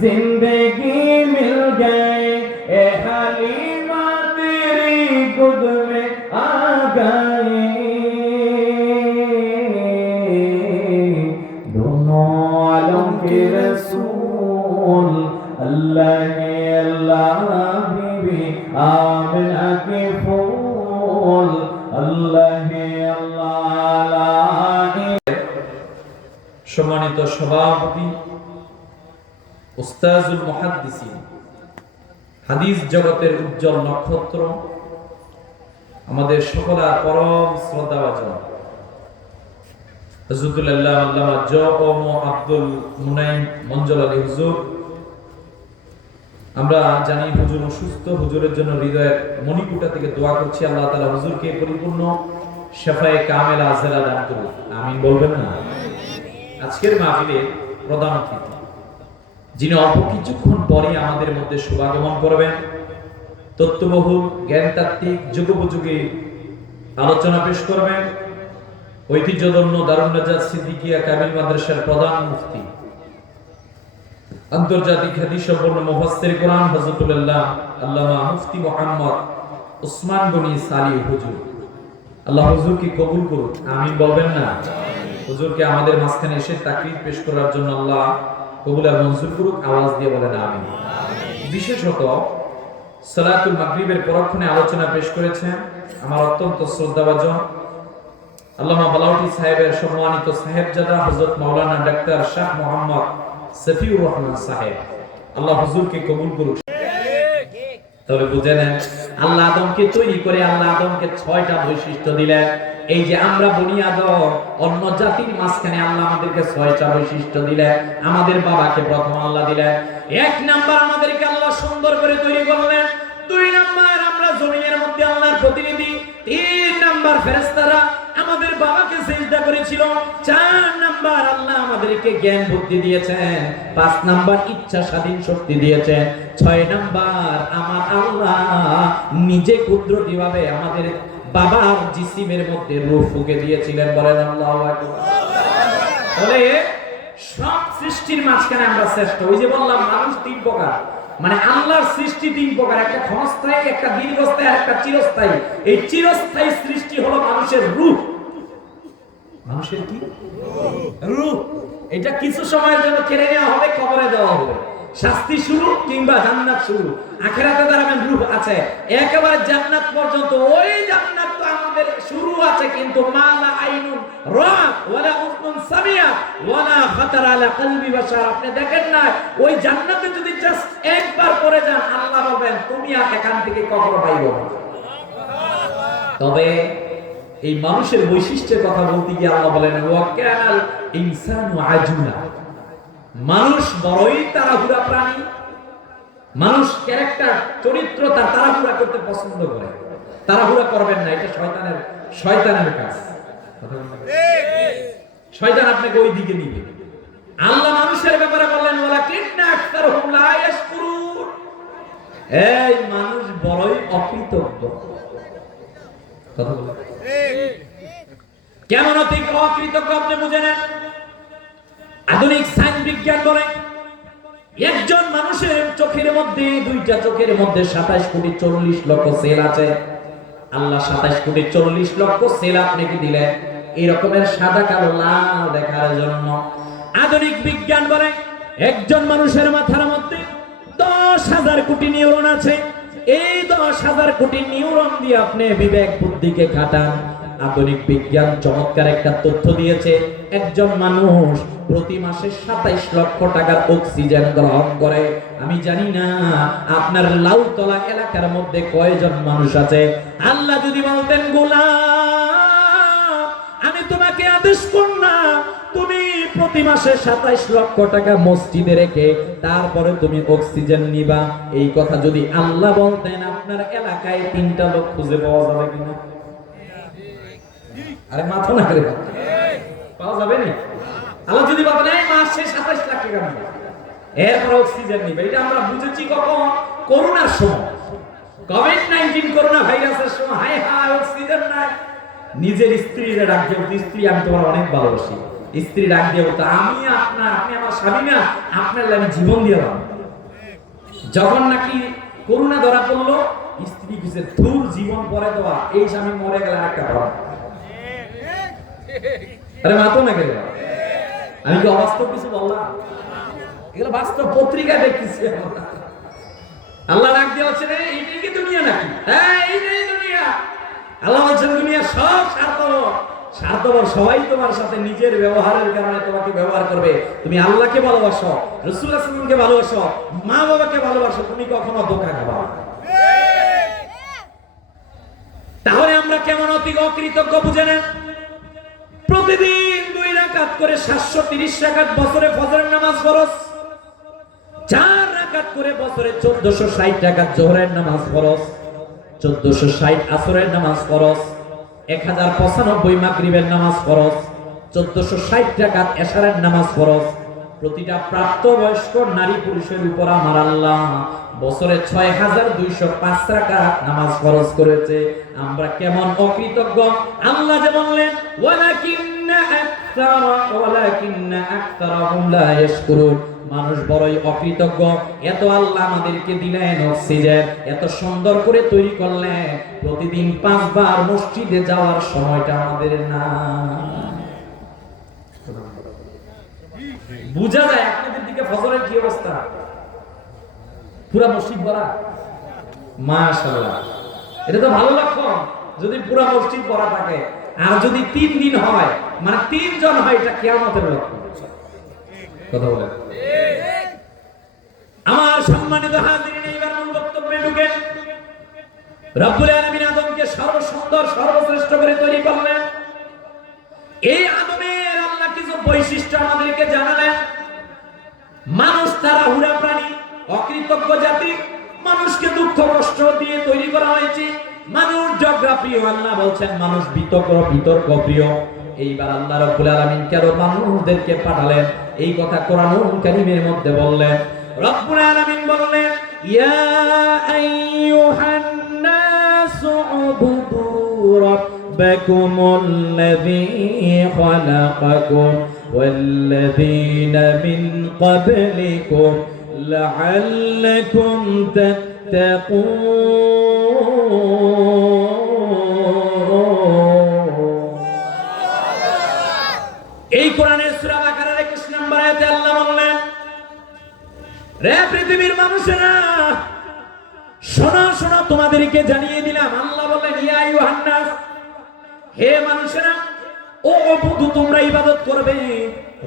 जिंदगी मिल गए ए हलीमा तेरी गोद में आ गए दोनों आलम के रसूल अल्लाह अल्लाह बीबी आमिना के फूल अल्लाह अल्लाह। সম্মানিত সভাপতি উস্তাজুল মুহাদ্দিসিন, হাদিস জগতের উজ্জ্বল নক্ষত্র, আমাদের সকলের পরম শ্রদ্ধাভাজন হযরতুল আল্লামা জ.ম. আব্দুল মুনাইম মঞ্জুর আলী হুজুর। আমরা জানি হুজুর অসুস্থ, হুজুরের জন্য হৃদয়ের মণিপুটা থেকে দোয়া করছি আল্লাহ তাআলা হুজুরকে পরিপূর্ণ শিফায়ে কামেলা আজলা দান করুন, আমিন বলবেন না? আজকের মাহফিলের প্রধান অতিথি যিনি অল্প কিছুক্ষণ পরে আমাদের মধ্যে শুভাগমন করবেন, তত্ত্ববহুল জ্ঞানতাত্ত্বিক যুগোপযোগী আলোচনা পেশ করবেন, ঐতিহ্যধন্য দারুন নাজাত সিদ্দিকিয়া কামিল মাদ্রাসার প্রধান মুফতি, আন্তর্জাতিক খ্যাতি সম্পন্ন মুফাসসির কোরআন হযরতুল্লাহ আল্লামা মুফতি মুহাম্মদ উসমান গনি সালি হুজুর। আল্লাহ হুজুরকে কবুল করুন, আমিন বলবেন না? হুজুরকে আমাদের মাঝখানে এসে তাকরীর পেশ করার জন্য আল্লাহ কবুল আর মঞ্জুর করুক, আওয়াজ দিয়ে বলেন আমিন। বিশেষত সালাতুল মাগরিবের পরক্ষণে আলোচনা পেশ করেছেন আমার অত্যন্ত শ্রদ্ধাভাজন আল্লামা বালাউটি সাহেবের সম্মানিত সাহেবজাদা হযরত মাওলানা ডাক্তার শাহ মোহাম্মদ সফিউর রহমান সাহেব। আল্লাহ হুজুরকে কবুল করুক। তবে বুঝে নেন, আল্লাহ আদমকে তৈরি করে আল্লাহ আদমকে 6টা বৈশিষ্ট্য দিলেন। এই যে আমরা বনি আদম, অন্য জাতির মাঝখানে আল্লাহ আমাদেরকে 6টা বৈশিষ্ট্য দিলেন। আমাদের বাবাকে প্রথম আল্লাহ দিলেন 1 নাম্বার, আমাদেরকে আল্লাহ সুন্দর করে তৈরি করলেন। 2 নাম্বার, আমরা জমিনের মধ্যে আল্লাহর প্রতিনিধি। 3 নাম্বার, ফেরেশতারা আমাদের বাবাকে সিজদা করেছিল। 4 নাম্বার, আল্লাহ আমাদেরকে জ্ঞান বুদ্ধি দিয়েছেন। 5 নাম্বার, ইচ্ছা স্বাধীন শক্তি দিয়েছেন। 6 নাম্বার, আমার আল্লাহ নিজে কুদরতিভাবে আমাদের বাবার জিসিমের মধ্যে রূহ ফুঁকে দিয়েছিলেন। বলেন আল্লাহু আকবার। তাহলে সব সৃষ্টির মাঝখানে আমরা শ্রেষ্ঠ। ওই যে বললাম মানুষ 3 প্রকার, মানে আল্লাহর সৃষ্টি 3 প্রকার, একটা ক্ষণস্থায়ী, একটা দীর্ঘস্থায়ী আর একটা চিরস্থায়ী। এই চিরস্থায়ী সৃষ্টি হলো মানুষের রূহ। মানুষের কি? রূহ। এটা কিছু সময়ের জন্য কেড়ে নেওয়া হবে, কবরে দেওয়া হবে, শাস্তি শুরু কিংবা জান্নাত শুরু। আখিরাতে দাঁড়াবেন রূহ আছে একেবারে জান্নাত পর্যন্ত। ওই জান্নাত তো আমাদের শুরু আছে, কিন্তু মালা আইনুন রাআত ওয়ালা উযনুন সামিআত ওয়ালা খাতার আলা কলবি বাশার। আপনি দেখেন না, ওই জান্নাতে যদি জাস্ট একবার পড়ে যান, আল্লাহ বলেন তুমি আর এখান থেকে কখনো পাইবে না। তবে এই মানুষের বৈশিষ্ট্যের কথা বলতে গিয়ে আল্লাহ বলেন ওয়া কানাল ইনসানু আজুলা। মানুষ বড়ই তাড়াহুড়া প্রাণী। মানুষ ক্যারেক্টার, চরিত্র তার তাড়াহুড়া করতে পছন্দ করে। তাড়াহুড়া করবেন না, এটা শয়তানের কাজ। শয়তান আপনাকে ওই দিকে নিবে। আল্লাহ মানুষের ব্যাপারে বললেন ওয়ালাকিন্না আকতারহুম লা ইয়াশকুরুন। এই মানুষ বড়ই অকৃতজ্ঞ। কথা বলেন কেমন অকৃতজ্ঞ আপনি বুঝে নেন। আধুনিক সায়েন্স বিজ্ঞান বলে একজন মানুষের চোখের মধ্যে, 2টা চোখের মধ্যে 27 কোটি 40 লক্ষ সেল আছে। আল্লাহ 27 কোটি 40 লক্ষ সেল আপনাকে দিলেন এই রকমের সাদা কালো লাল দেখার জন্য। আধুনিক বিজ্ঞান বলে একজন মানুষের মাথার মধ্যে 10,000 কোটি নিউরন আছে। এই 10,000 কোটি নিউরন দিয়ে আপনি বিবেক বুদ্ধিকে খাটান। আধুনিক বিজ্ঞান চমৎকার একটা তথ্য দিয়েছে, একজন মানুষ প্রতি মাসে 27 লক্ষ টাকার অক্সিজেন গ্রহণ করে। আমি জানি না আপনার লাউতলা এলাকার মধ্যে কয়জন মানুষ আছে। আল্লাহ যদি বলতেন গোলাম আমি তোমাকে আদেশ করলাম তুমি প্রতি মাসে 27 লক্ষ টাকা মসজিদে রেখে তারপরে তুমি অক্সিজেন নিবা, এই কথা যদি আল্লাহ বলতেন, আপনার এলাকায় 3টা লোক খুঁজে পাওয়া যাবে কিনা? আরে মাথা না করে পাওয়া যাবে না। আল্লাহ যদি বলেন এই মাসে 27 লাখ টাকা নিবে, এরপর অক্সিজেন নিবে, এটা আমরা বুঝেছি কখন? করোনার সময়, কোভিড-19 করোনা ভাইরাসের সময়। হায় হায় অক্সিজেন নাই। নিজের স্ত্রীরে ডাকবে, স্ত্রী আমি তোমার অনেক ভালোবাসি, স্ত্রী ডাক দিয়ে বলতো, আমি আপনার, আপনি আমার স্বামী না, আপনার লাগে আমি জীবন দিলাম। যখন নাকি করুণা ধরা পড়লো, স্ত্রী কিছু তোর জীবন পরে দেওয়া, এই স্বামী মরে গেলে একটা ভাব। আরে মাতো না গেল, আমি কি অবাস্তব কিছু বললাম? এগুলো বাস্তব, পত্রিকায় দেখতেছি। আল্লাহ ডাক দিয়ে বলছেন, এইটাই কি দুনিয়া নাকি? হ্যাঁ, এইটাই দুনিয়া। আল্লাহ বলছেন দুনিয়া সব স্বার্থপর, সবাই তোমার সাথে নিজের ব্যবহারের কারণে তোমাকে ব্যবহার করবে। তুমি আল্লাহকে ভালোবাসো, রাসূলুল্লাহ সাল্লাল্লাহু আলাইহি ওয়াসাল্লামকে ভালোবাসো, মা বাবাকে ভালোবাসো, তুমি কখনো ধোঁকা খাবা না। তাহলে আমরা কেমন অতি অকৃতজ্ঞ বুঝে নেন। প্রতিদিন 2 রাকাত করে 730 রাকাত, বছরে ফজরের নামাজ ফরজ, 4 রাকাত করে বছরে 1460 রাকাত জোহরের নামাজ ফরজ, 1460 আসরের নামাজ ফরজ, 1095 মাগরিবের নামাজ ফরজ, 1460 রাকাত এশারের নামাজ ফরজ। প্রতিটা প্রাপ্তবয়স্ক নারী পুরুষের উপর আমার আল্লাহ বছরে 6205 রাকাত নামাজ ফরজ করেছে। আমরা কেমন অকৃতজ্ঞ। আল্লাহ যে বললেন, ওয়ালাকিন্না আকতারাহুম লা ইয়াশকুরুন, মানুষ বড়ই অকৃতজ্ঞ। এত আল্লাহ আমাদেরকে দিলেন অক্সিজেন, এত সুন্দর করে তৈরি করলেন, প্রতিদিন 5 বার মসজিদে যাওয়ার সময়টা আমাদের না। বুঝা যায় আপনাদের দিকে ফজরের কি অবস্থা, পুরা মসজিদ ভরা। মাশাআল্লাহ, এটা তো ভালো লক্ষণ যদি পুরা মসজিদ ভরা থাকে। আর যদি 3 দিন হয়, মানে 3 জন হয়, এটা কিয়ামতের লক্ষণ। কথা বলেন। আমার সম্মানিত হাজিরিন, এইবার মূল বক্তব্যে ঢুকেন। রব্বুল আলামিন আদমকে সর্বসুন্দর সর্বশ্রেষ্ঠ করে তৈরি করলেন। এই আদমের আল্লাহ কিছু বৈশিষ্ট্য আমাদেরকে জানালেন। মানুষ তাড়াহুড়া প্রাণী, অকৃতজ্ঞ জাতি, মানুষকে দুঃখ কষ্ট দিয়ে তৈরি করা হয়েছে। মানুষ জিওগ্রাফিও, আল্লাহ বলছেন মানুষ বিতর্ক প্রিয়। এইবার আল্লাহ রাব্বুল আলামিন কেন মানুষদেরকে পাঠালেন, এই কথা কোরআনুল কারীমের মধ্যে বললেন। রব্বুল আলামিন বললেন, ইয়া আইয়ুহান নাসু উবুদু রাব্বাকুমুল্লাযী খালাকাকুম ওয়াল্লাযীনা মিন ক্বাবলিকুম লাআল্লাকুম তাত্তাকুন। এই কোরআনের সূরা বাকারার 21 নম্বর আয়াতে আল্লাহ বললেন, রে পৃথিবীর মানুষেরা, শোনো শোনো, তোমাদেরকে জানিয়ে দিলাম। আল্লাহ বললেন, ইয়া আইয়ুহান নাস, হে মানুষেরা, ও উবুদু, তোমরা ইবাদত করবে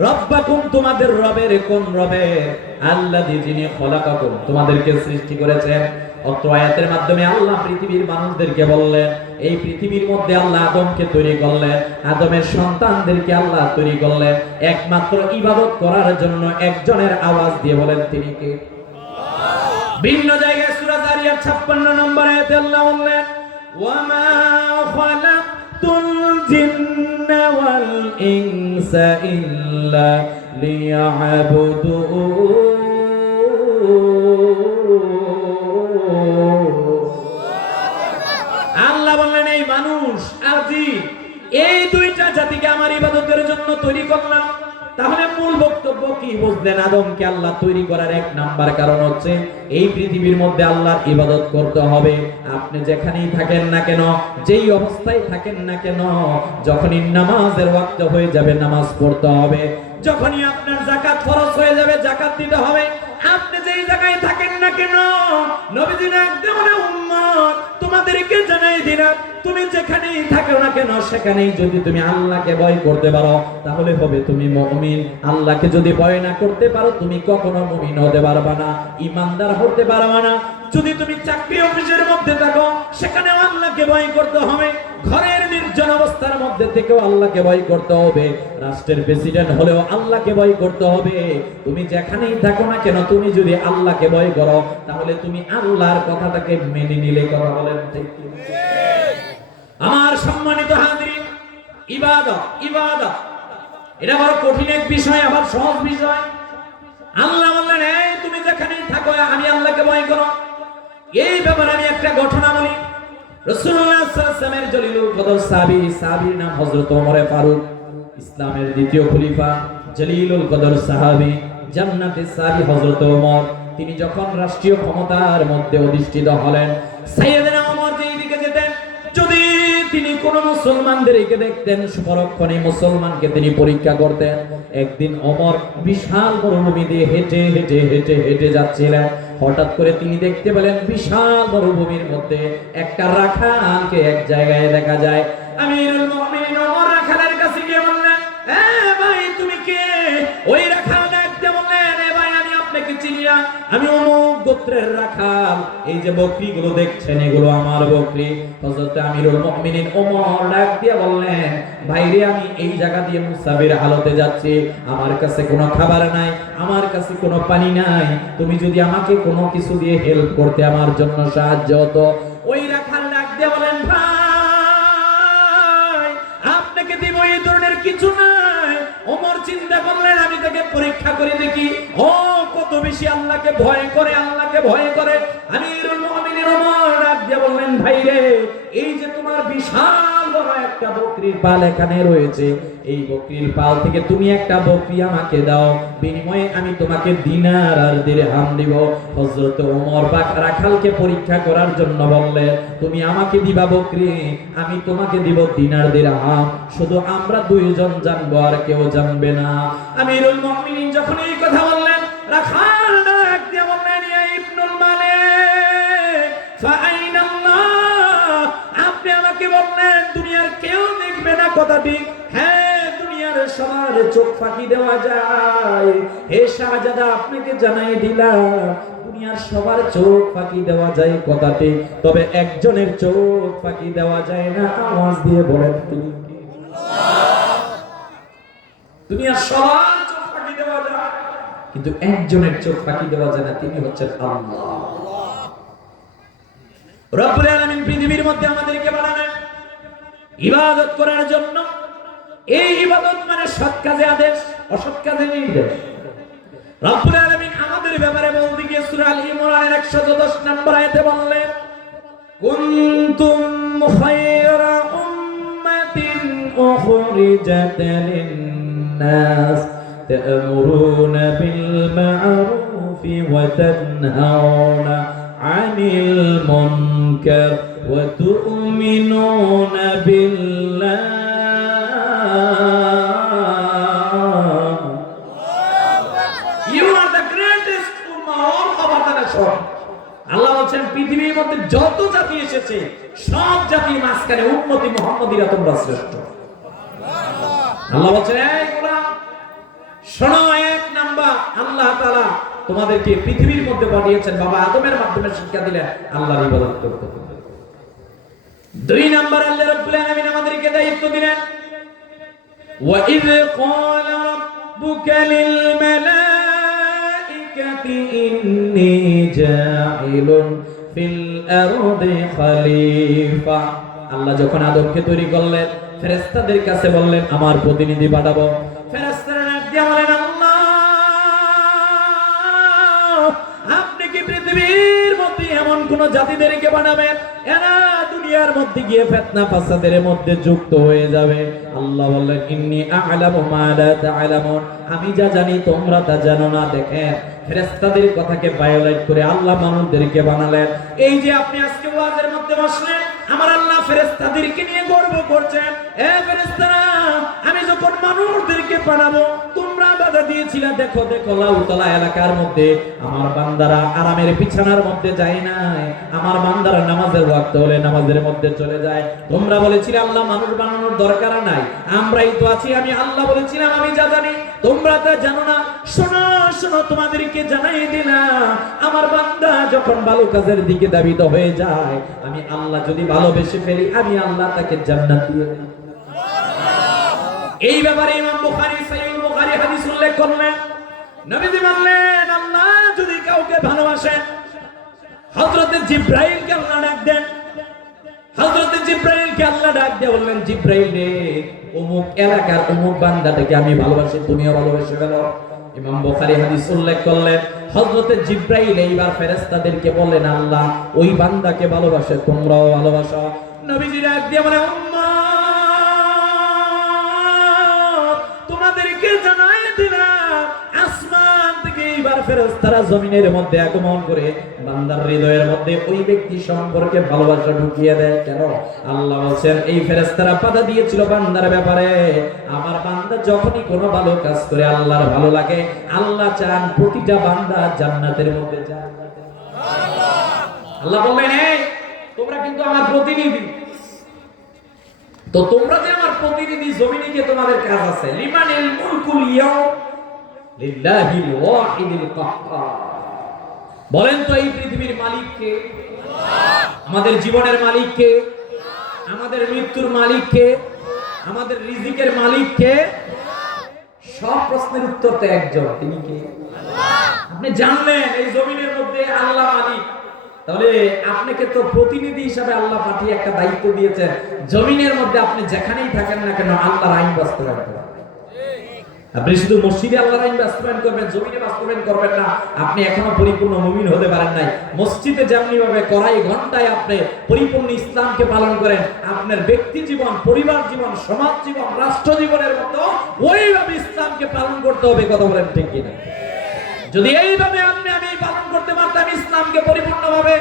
রব্বাকুম, তোমাদের রবের। কোন রবের? আল্লাযী, যিনি খলাকাকুম, তোমাদেরকে সৃষ্টি করেছেন। অত্র আয়াতের মাধ্যমে আল্লাহ পৃথিবীর মানুষদেরকে বললেন, এই পৃথিবীর মধ্যে আল্লাহ আদমকে তৈরি করলেন, আদমের সন্তানদেরকে আল্লাহ তৈরি করলেন একমাত্র ইবাদত করার জন্য। একজনের আওয়াজ দিয়ে বলেন, তিনি কে? ভিন্ন জায়গায় সূরা যারিয়াত 56 নম্বর আয়াতে আল্লাহ বললেন, ওয়ামা খালাকতুল জিন্না ওয়াল ইনসা ইল্লা লিয়াবুদুন। আল্লাহ বললেন, এই মানুষ আর জিন, এই দুইটা জাতিকে আমার ইবাদতের জন্য তৈরি করলাম। তাহলে মূল বক্তব্য কি বুঝলেন? আদমকে আল্লাহ তৈরি করার 1 নাম্বার কারণ হচ্ছে এই পৃথিবীর মধ্যে আল্লাহর ইবাদত করতে হবে। আপনি যেখানেই থাকেন না কেন, যেই অবস্থায় থাকেন না কেন, যখনই নামাজের ওয়াক্ত হয়ে যাবে নামাজ পড়তে হবে। যখনই আপনার যাকাত ফরজ হয়ে যাবে যাকাত দিতে হবে। আপনি যেই জায়গায় থাকেন না কেন, নবীজির একদম উম্মত তোমাদেরকে জানাই দিলাম, তুমি যেখানেই থাকো না কেন, সেখানেই যদি তুমি আল্লাহকে ভয় করতে পারো, তাহলে হবে তুমি মুমিন। আল্লাহকে যদি ভয় না করতে পারো, তুমি কখনো মুমিন হতে পারবা না, ঈমানদার হতে পারবা না। যদি তুমি চাকরি অফিসের মধ্যে থাকো, সেখানেও আল্লাহকে ভয় করতে হবে। ঘরের নির্জন অবস্থার মধ্যে থেকেও আল্লাহকে ভয় করতে হবে। রাষ্ট্রের প্রেসিডেন্ট হলেও আল্লাহকে ভয় করতে হবে। তুমি যেখানেই থাকো না কেন, তুমি যদি আল্লাহকে ভয় করো, তাহলে তুমি আল্লাহর কথাটাকে মেনে নিলে। কথা বলেন ঠিক কি? আমার সম্মানিত হাজিরিন, ইবাদত এটা বড় কঠিন এক বিষয়, আবার সহজ বিষয়। আল্লাহ বললেন, এই তুমি যেখানেই থাকো, আমি আল্লাহকে ভয় করো। এই ব্যাপারে আমি একটা ঘটনা বলি। রাসূলুল্লাহ সাল্লাল্লাহু আলাইহি ওয়াসাল্লামের জলিলুল কদর সাহাবীর নাম হযরত ওমর ফারুক ইসলামের দ্বিতীয় খলিফা জলিলুল কদর সাহাবী জান্নাতে সারি হযরত ওমর, তিনি যখন রাষ্ট্রীয় ক্ষমতার মধ্যে অধিষ্ঠিত হলেন, সাইয়েদনা ওমর যেই দিকে যেতেন, যদি তিনি কোন মুসলমানদেরকে দেখতেন, পরক্ষণে মুসলমানকে তিনি পরীক্ষা করতেন। একদিন ওমর বিশাল মরুভূমি দিয়ে হেঁটে হেঁটে হেঁটে হেঁটে যাচ্ছিলেন। হঠাৎ করে তিনি দেখতে পেলেন বিশাল মরুভূমির মধ্যে একটা রাখালকে এক জায়গায় দেখা যায়। আমিরুল মুমিনিন ওমর রাখালের কাছে গিয়ে বললেন, এ ভাই তুমি কে? ওই রাখাল ডাকতে বললেন, এ ভাই আমি আপনাকে চিনি না, আমি অমুক গোত্রের রাখাল, এই যে বকরিগুলো দেখছেন এগুলো আমার বকরি। হযরত আমিরুল মুমিনিন ওমর ডাক দিয়ে বললেন, ভাইরে আমি এই জায়গা দিয়ে মুসাফির হালতে যাচ্ছি, আমার কাছে কোনো খাবার নাই, আমার কাছে কোনো পানি নাই, তুমি যদি আমাকে কোনো কিছু দিয়ে হেল্প করতে, আমার জন্য সাহায্য হতো। ওই রাখাল ডাক দিয়ে বলেন, ভাই আপনাকে দিব এই ধরনের কিছু নাই। ওমর চিন্তা করলেন, আমি তাকে পরীক্ষা করে দেখি ও কত বেশি আল্লাহকে ভয় করে, আল্লাহকে ভয় করে। আমিরুল মুমিনিন ওমর ডাক দিয়ে বললেন, ভাইরে এই যে তোমার বিশাল বড় একটা বকরির পাল এখানে রয়েছে, এই বকরির পাল থেকে তুমি একটা বকরি আমাকে দাও, বিনিময়ে আমি তোমাকে দিনার আর দিরহাম দিব। হযরত ওমর রাখালকে পরীক্ষা করার জন্য বললেন, তুমি আমাকে দিবা বকরি, আমি তোমাকে দিব দিনার দিরহাম, শুধু আমরা দুইজন জানবো আর কেউ জানবে না। আমিরুল মুমিনিন যখন এই কথা বললেন, রাখাল ডাক দিয়ে বললেন, ইয়া ইবনুল মালিক ফাআইনা আল্লাহ, আপনি আমাকে বললেন দুনিয়ার কেউ দেখবে না, কথাটি হ্যাঁ, দুনিয়ার সবার চোখ ফাঁকি দেওয়া যায়। হে শাহজাদা, আপনাকে জানাই দিলাম দুনিয়ার সবার চোখ ফাঁকি দেওয়া যায় কথাটি, তবে একজনের চোখ ফাঁকি দেওয়া যায় না। আওয়াজ দিয়ে বলেন তিনি কে? দুনিয়ার সবার চোখ ফাঁকি দেওয়া যায়, কিন্তু একজনের চোখ ফাঁকি দেওয়া যায় না, তিনি হচ্ছেন আল্লাহ রব্বুল আলামিন। পৃথিবীর মধ্যে আমাদেরকে বানালেন ইবাদত করার জন্য। এই ইবাদত মানে সৎ কাজে আদেশ, অসৎ কাজে নির্দেশ। রব্বুল আলামিন আমাদের ব্যাপারে বলতে গিয়ে সূরা আল ইমরানের 110 নম্বর আয়াতে বললেন, কুনতুম খায়রা উম্মাতিন উখরিজাত লিন-নাস তা'মুরুনা বিল মা'রুফি ওয়া তানহাউনা আনিল মুনকার ওয়া তু'মিনুনা বিল্লাহ। আল্লাহ বলেন পৃথিবীর মধ্যে যত জাতি এসেছে সব জাতির মাঝখানে উম্মতি মুহাম্মাদিরা তোমরা শ্রেষ্ঠ। আল্লাহ বলেন, এই গোলাম শোনো, এক নাম্বার আল্লাহ তাআলা তোমাদেরকে পৃথিবীর মধ্যে পাঠিয়েছেন, বাবা আদমের মাধ্যমে শিক্ষা দিলেন আল্লাহর ইবাদত করতে। দুই নাম্বার আল্লাহ রাব্বুল আলামিন আমাদেরকে দায়িত্ব দিলেন, ওয়া ইয ক্বালা রাব্বুকা লিল মালাইকাতি ইন্নী জাইলুন ফিল আরদি খলিফা। আল্লাহ যখন আদমকে তৈরি করলেন, ফেরেশতাদের কাছে বললেন আমার প্রতিনিধি পাঠাবো। ফেরেশতারা ডাক দিয়ে বলেন, আল্লাহ আপনি কি পৃথিবীর মধ্যে এমন কোন জাতিদেরকে বানাবেন এরা দুনিয়ার মধ্যে গিয়ে ফিতনা ফাসাদের মধ্যে যুক্ত হয়ে যাবে? আল্লাহ বললেন, ইন্নী আ'লামু মা লা তা'লামুন, আমি যা জানি তোমরা তা জানো না। দেখেন ফেরেশতাদের কথাকে ভায়োলেট করে আল্লাহ মানুষদেরকে বানালেন। এই যে আপনি আজকে ওয়াজের মধ্যে বসলেন, আমার আল্লাহ ফেরেশতাদেরকে নিয়ে গর্ব করছেন। এ ফেরেশতারা, আমি যখন মানুষদেরকে বানাবো তোমরা বাধা দিয়েছিলে, দেখো দেখো লাউতলা এলাকার মধ্যে আমার বান্দারা আরামের বিছানার মধ্যে যায় নাই, আমার বান্দারা নামাজের ওয়াক্ত হলে নামাজের মধ্যে চলে যায়। তোমরা বলেছিলে আল্লাহ মানুষ বানানোর দরকার নাই, আমরাই তো আছি। আমি আল্লাহ বলেছিলাম আমি যা জানি তোমরা তা জানো না। শোনো শোনো, তোমাদেরকে জানাই দিলাম, আমার বান্দা যখন ভালো কাজের দিকে ধাবিত হয়ে যায়, আমি আল্লাহ যদি ভালোবেসে ফেলি, আমি আল্লাহ তাকে জান্নাত দিয়ে দেই। এই ব্যাপারে ইমাম বুখারী সহিহ বুখারী হাদিস উল্লেখ করলেন, নবীজি বললেন আল্লাহ যদি কাউকে ভালোবাসেন, হযরত জিবরাইলকে আল্লাহ ডাক দেন। হযরত জিবরাইলকে আল্লাহ ডাক দিয়ে বললেন, জিবরাইল রে, অমুক এলাকার অমুক বান্দাটাকে আমি ভালোবাসি, তুমিও ভালোবেসে ফেলো। ইমাম বুখারী হাদিস উল্লেখ করলেন, হযরত জিবরাইল এইবার ফেরেশতাদেরকে বললেন, আল্লাহ ওই বান্দাকে ভালোবাসে, তোমরাও ভালোবাসো। নবীজি ডাক দিয়ে বলে, উম্মত নবীকে জানাই দিলাম আসমান থেকে এইবার ফেরেশতারা জমিনের মধ্যে আগমন করে বান্দার হৃদয়ের মধ্যে ওই ব্যক্তি সম্পর্কে ভালোবাসা ঢুকিয়ে দেয়। কেন? আল্লাহ বলেন এই ফেরেশতারা বাধা দিয়েছিল বান্দার ব্যাপারে। আমার বান্দা যখনই কোনো ভালো কাজ করে আল্লাহর ভালো লাগে, আল্লাহ চান প্রতিটা বান্দা জান্নাতের মধ্যে যায়। আল্লাহ বললেন এই তোমরা কিন্তু আমার প্রতিনিধি, তো তোমরা যে আমার প্রতিনিধি, জমিনে গিয়ে তোমাদের কাজ আছে। লিমানিল মুলকুল ইয়াউম লিল্লাহিল ওয়াহিদিল কাহ্হার। বলেন তো এই পৃথিবীর মালিক কে? আমাদের জীবনের মালিক কে? আমাদের মৃত্যুর মালিক কে? আমাদের রিজিকের মালিক কে? সব প্রশ্নের উত্তর তো একজন, তিনি কে? আপনি জানলেন এই জমিনের মধ্যে আল্লাহ মালিক, তাহলে আপনাকে তো প্রতিনিধি হিসাবে আল্লাহ পাঠিয়ে একটা দায়িত্ব দিয়েছেন। জমিনের মধ্যে আপনি যেখানেই থাকেন না কেন আল্লাহর আইন বাস্তবায়ন করবেন। আপনি শুধু মসজিদে আল্লাহর আইন বাস্তবায়ন করবেন, জমিনে বাস্তবায়ন করবেন না, আপনি এখনো পরিপূর্ণ মুমিন হতে পারেন নাই। মসজিদে যেমনি ভাবে কড়াই ঘন্টায় আপনি পরিপূর্ণ ইসলামকে পালন করেন, আপনার ব্যক্তি জীবন, পরিবার জীবন, সমাজ জীবন, রাষ্ট্র জীবনের মতো ওইভাবে ইসলামকে পালন করতে হবে। কথা বলেন ঠিক কিনা? যদি এইভাবে আমি পালন করতে পারতাম ইসলামকে পরিপূর্ণভাবে,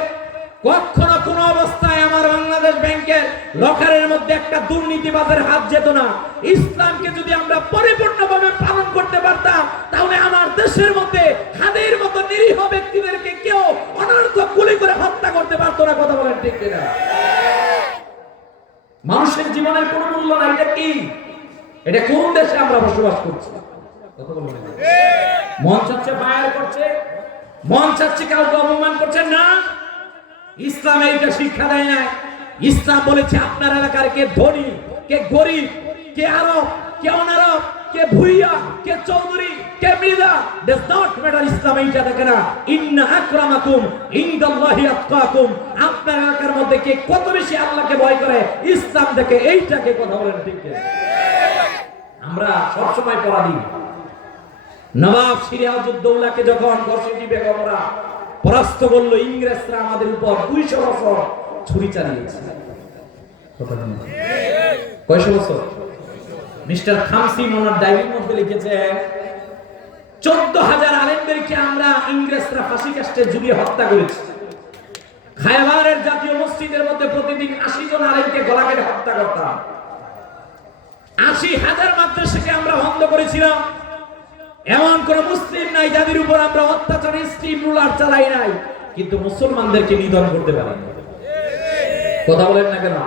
কখনো কোনো অবস্থায় আমার বাংলাদেশ ব্যাংকের লকারের মধ্যে একটা দুর্নীতিবাজের হাত যেত না। ইসলামকে যদি আমরা পরিপূর্ণভাবে পালন করতে পারতাম, তাহলে আমার দেশের মধ্যে হাদির মতো নিরীহ ব্যক্তিদেরকে কেউ অনর্থক গুলি করে হত্যা করতে পারতো না। কথা বলেন ঠিক কিনা? মানুষের জীবনের কোনো মূল্য নাই। এটা কি? এটা কোন দেশে আমরা বসবাস করছি? কথা বলেন। মন চাচ্ছে ফায়ার করছে, মন চাচ্ছে কাউকে অপমান করছে না। ইসলাম এইটা শিক্ষা দেয় না। ইসলাম বলেছে আপনার এলাকার কে ধনী, কে গরিব, কে আরব, কে অনারব, কে ভুইয়া, কে চৌধুরী, কে মৃদা, does not matter। ইসলাম এইটা দেখে না। ইন্না আকরামাকুম ইনদাল্লাহি আতকাকুম। আপনার এলাকার মধ্যে কে কত বেশি আল্লাহকে ভয় করে, ইসলাম দেখে এইটাকে। কথা বলেন ঠিক কি? আমরা সবসময় পড়া দিই। নবাব সিরাজউদ্দৌলাকে যখন গসিটি বেগমরা পরাস্ত করলো, ইংরেজরা আমাদের উপর 200 বছর ছুরি চালিয়েছে। কয়শো বছর? মিস্টার খামসি ওনার ডায়েরির মধ্যে লিখেছে 14,000 আলেমদেরকে আমরা ইংরেজরা ফাঁসি কাস্টে ঝুলিয়ে হত্যা করেছি। খায়বারের জাতীয় মসজিদের মধ্যে প্রতিদিন 80 জন আলেমকে গলা কেটে হত্যা করতাম। 80,000 মাদ্রাসাকে আমরা বন্ধ করেছিলাম। এমন কোন মুসলিম নাই যাদের উপর আমরা অত্যাচারী স্টিম রুলার চালাই নাই, কিন্তু মুসলমানদেরকে নিধন করতে পারি না। কথা বলেন না কেন?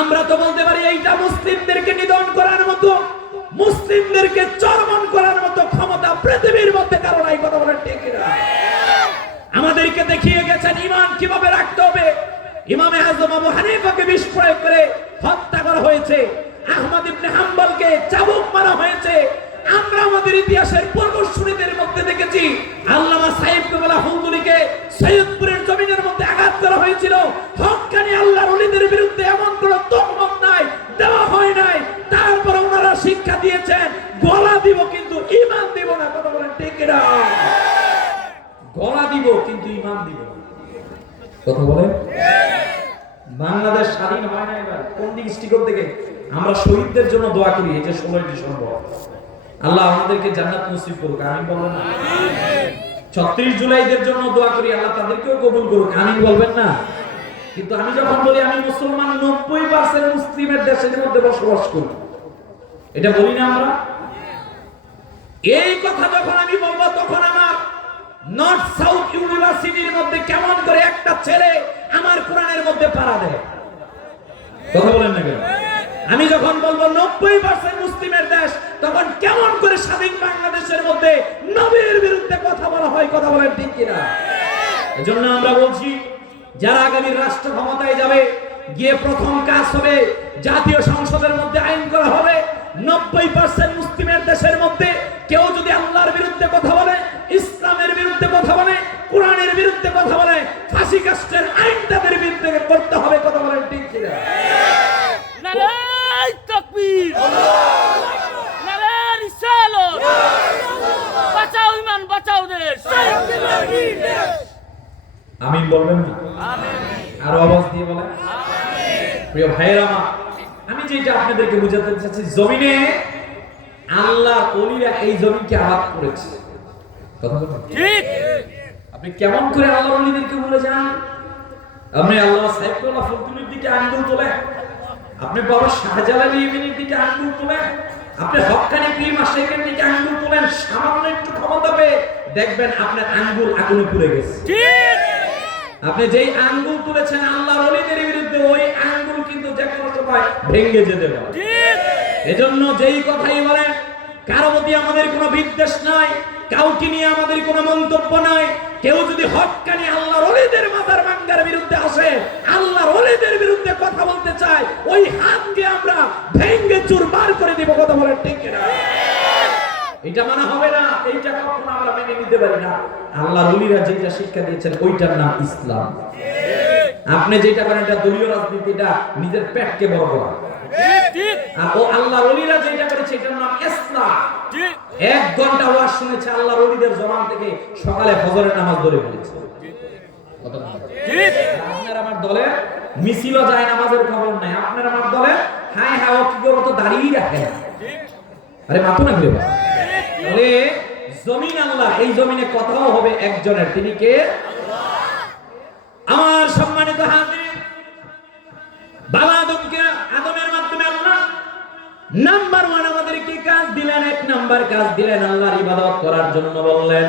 আমরা তো বলতে পারি এইটা মুসলিমদেরকে নিধন করার মতো, মুসলিমদেরকে চরমন করার মতো ক্ষমতা পৃথিবীর মধ্যে কারো নাই। কথা বলেন ঠিক কিনা? আমাদেরকে দেখিয়ে গেছেন ঈমান কিভাবে রাখতে হবে। ইমামে আযম আবু হানিফাকে বিষ প্রয়োগ করে হত্যা করা হয়েছে। আহমদ ইবনে হাম্বলকে চাবুক মারা হয়েছে। আমরা আমাদের ইতিহাসের পূর্বসূরীদের মধ্যে দেখেছি আল্লামা সাইদ কাবলা হুজুরিকে সৈয়দপুরের জমিনের মধ্যে আঘাত করা হয়েছিল। হক্কানি আল্লাহর ওলিদের বিরুদ্ধে এমন কোনো তহমত নাই, দেওয়া হয় নাই। তারপর ওনারা শিক্ষা দিয়েছেন গলা দিব কিন্তু ঈমান দিব না। কথা বলেন ঠিক কিনা? গলা দিব কিন্তু ঈমান দিব না। কথা বলেন। বাংলাদেশ স্বাধীন হয় না এবার কোন দৃষ্টিকোণ থেকে? আমরা শহীদদের জন্য দোয়া করি। এই যে 16 ডিসেম্বর, আল্লাহ আমাদেরকে জান্নাত নসিব করুক, আমিন বলবেন না? 36 জুলাইদের জন্য দোয়া করি, আল্লাহ তাদেরকেও কবুল করুক, আমিন বলবেন না? কিন্তু আমি যখন বলি আমি মুসলমান, 90% মুসলিমের দেশের মধ্যে বসবাস করি, এটা বলি না আমরা? এই কথা যখন আমি বলবো তখন আমার নর্থ সাউথ ইউনিভার্সিটির মধ্যে কেমন করে একটা ছেলে আমার কোরআনের মধ্যে পাড়া দেয়। কথা বলেন না কেন? আমি যখন বলবো 90% মুসলিমের দেশ, তখন কেমন করে স্বাধীন বাংলাদেশের মধ্যে নবীর বিরুদ্ধে কথা বলা হয়। কথা বলেন ঠিক কিনা? এজন্য আমরা বলছি যারা আগামী রাষ্ট্র ক্ষমতায় যাবে, গিয়ে প্রথম কাজ হবে জাতীয় সংসদের মধ্যে আইন করা হবে 90% মুসলিমের দেশের মধ্যে কেউ যদি আল্লাহর বিরুদ্ধে কথা বলে, ইসলামের বিরুদ্ধে কথা বলে, কোরআনের বিরুদ্ধে কথা বলে, ফাঁসি কাস্টের আইন তাদের বিরুদ্ধে করতে হবে। কথা বলেন ঠিক কিনা? নারায়ে তাকবীর, নারায়ে রিসালাত, বাঁচাও ঈমান, বাঁচাও দেশ। আমিন বলবেন না? আমিন। আর আওয়াজ দিয়ে বলেন আমিন। প্রিয় ভাইরা, আমি যেটা আপনাদেরকে বুঝাতে চাচ্ছি, জমিনে আল্লাহর ওলিরা এই জমিনকে আবাদ করেছে। কথা বলুন ঠিক। আপনি কেমন করে আল্লাহর ওলিদেরকে ভুলে যান? আপনি আল্লাহ সাইফুল্লাহ ফজলুর দিকে আঙ্গুল তোলেন, আপনি বাবা শাহজালাল ইমানের দিকে আঙ্গুল তোলেন, আপনি হক্কানি পীর মাশায়েখের দিকে আঙ্গুল তোলেন, সামান্য একটু ক্ষমতা পেয়ে দেখবেন আপনার আঙ্গুল আগুনে পুড়ে গেছে। ঠিক। আপনি যেই আঙ্গুল তুলেছেন আল্লাহর ওলিদের বিরুদ্ধে, ওই আঙ্গুল কিন্তু যে কোনো সময় ভেঙে যেতে পারে। ঠিক। এজন্য যেই কথাই বলেন, কারো প্রতি আমাদের কোনো বিদ্বেষ নাই, কাউকে নিয়ে আমাদের কোনো মন্তব্য নাই। কেউ যদি হক্কানি আল্লাহর ওলিদের মাজার ভাঙার বিরুদ্ধে আসে, আল্লাহর ওলিদের বিরুদ্ধে কথা বলতে চায়, ওই হাতকে আমরা ভেঙে চুরমার করে দিব। কথা বলেন ঠিক কিনা? এটা মানা হবে না, এইটা কখনো আমরা মেনে নিতে পারি না। আল্লাহর ওলিরা যেটা শিক্ষা দিয়েছেন ওইটার নাম ইসলাম। আপনি যেটা করেন এটা দলীয় রাজনীতি, এটা নিজের পেটকে বড় করা। ঠিক। আর ও আল্লাহর ওলিরা যেটা করেছে এটার নাম ইসলাম। ঠিক। 1 ঘন্টা ওয়াজ শুনেছে আল্লাহর ওলিদের জবান থেকে, সকালে ফজরের নামাজ ধরে ফেলেছে। ঠিক। আপনার আমার দলে মিছিলও যায়, নামাজের খবর নাই। আপনার আমার দলে হায় হায় ও কি করবো তো দাঁড়িয়ে রাখে না। আরে মাথা না ঘুরে তাহলে জমিন আল্লাহ, এই জমিনে কথাও হবে একজনের, তিনি কে? আমার সম্মানিত হাজির, বাবা আদমের মাধ্যমে আল্লাহ নাম্বার 1 আমাদেরকে কাজ দিলেন। 1 নাম্বার কাজ দিলেন আল্লাহর ইবাদত করার জন্য বললেন।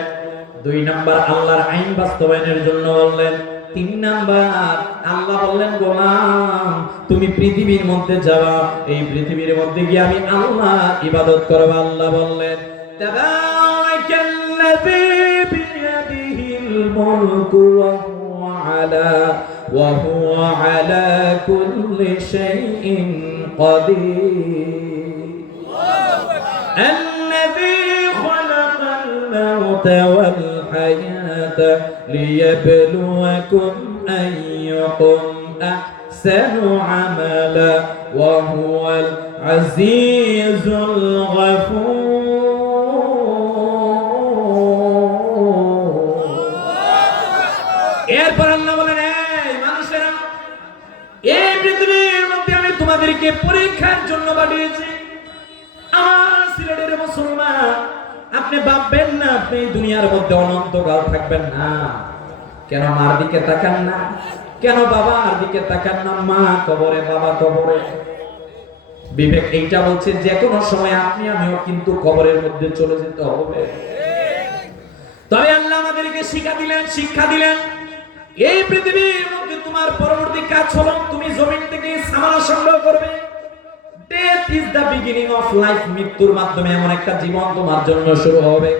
2 নাম্বার আল্লাহর আইন বাস্তবায়নের জন্য বললেন। 3 নাম্বার আল্লাহ বললেন, গোলাম তুমি পৃথিবীর মধ্যে যাবা, এই পৃথিবীর মধ্যে গিয়ে আমি আল্লাহ ইবাদত করব। আল্লাহ বললেন, তাবারাকাল্লাযী বিয়াদিহিল মুলকু ওয়া হুয়া আলা কুল্লি শাইইন قدير الذي خلق الموت والحياة ليبلوكم أيكم أحسن عملا وهو العزيز الغفور. এরপর আল্লাহ বলেন, এই মানুষেরা, এই পৃথিবীর মধ্যে আমি তোমাদেরকে পরীক্ষার জন্য পাঠিয়েছি। আমার সিলেটের মুসলমান, আপনি ভাববেন না আপনি দুনিয়ার মধ্যে অনন্তকাল থাকবেন না। কেন মার দিকে তাকান না? কেন বাবার দিকে তাকান না? মা কবরে, বাবা কবরে। বিবেক এইটা বলছে যে কোনো সময় আপনি আমিও কিন্তু কবরের মধ্যে চলে যেতে হবে। তবে আল্লাহ আমাদেরকে শিক্ষা দিলেন এই পৃথিবীর মধ্যে তোমার পরবর্তী কাজ হলো তুমি জমিন থেকে সামানা সংগ্রহ করবে। Death is the beginning of life. মৃত্যুর মাধ্যমে এমন একটা জীবন তোমার জন্য শুরু হবে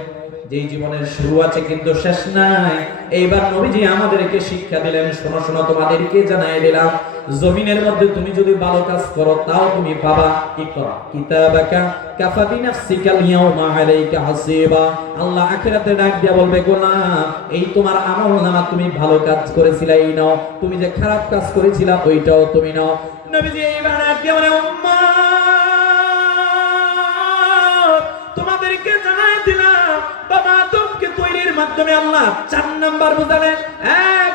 যেই জীবনের শুরু আছে কিন্তু শেষ নাই। এইবার নবীজি আমাদেরকে শিক্ষা দিলেন, শোনো শোনো তোমাদেরকে জানাই দিলাম, জমিনের মধ্যে তুমি যদি ভালো কাজ করো তাও তুমি পাবা। ইকরা কিতাবাকা কাফা বিনাফসিকাল ইয়াউমা আলাইকা হাসিবা। আল্লাহ আখিরাতে ডাক দিয়া বলবে, গোলাম এই তোমার আমলনামা, তুমি ভালো কাজ করেছিলা এই নাও, তুমি যে খারাপ কাজ করেছিলা ওইটাও তুমি নাও। নবীজি এইবার ডাক দিয়া বলে, উম্মত তোমাদেরকে জানাই দিলাম, বাবা আদমকে তৈরির মাধ্যমে আল্লাহ 4 নাম্বার বুঝালেন,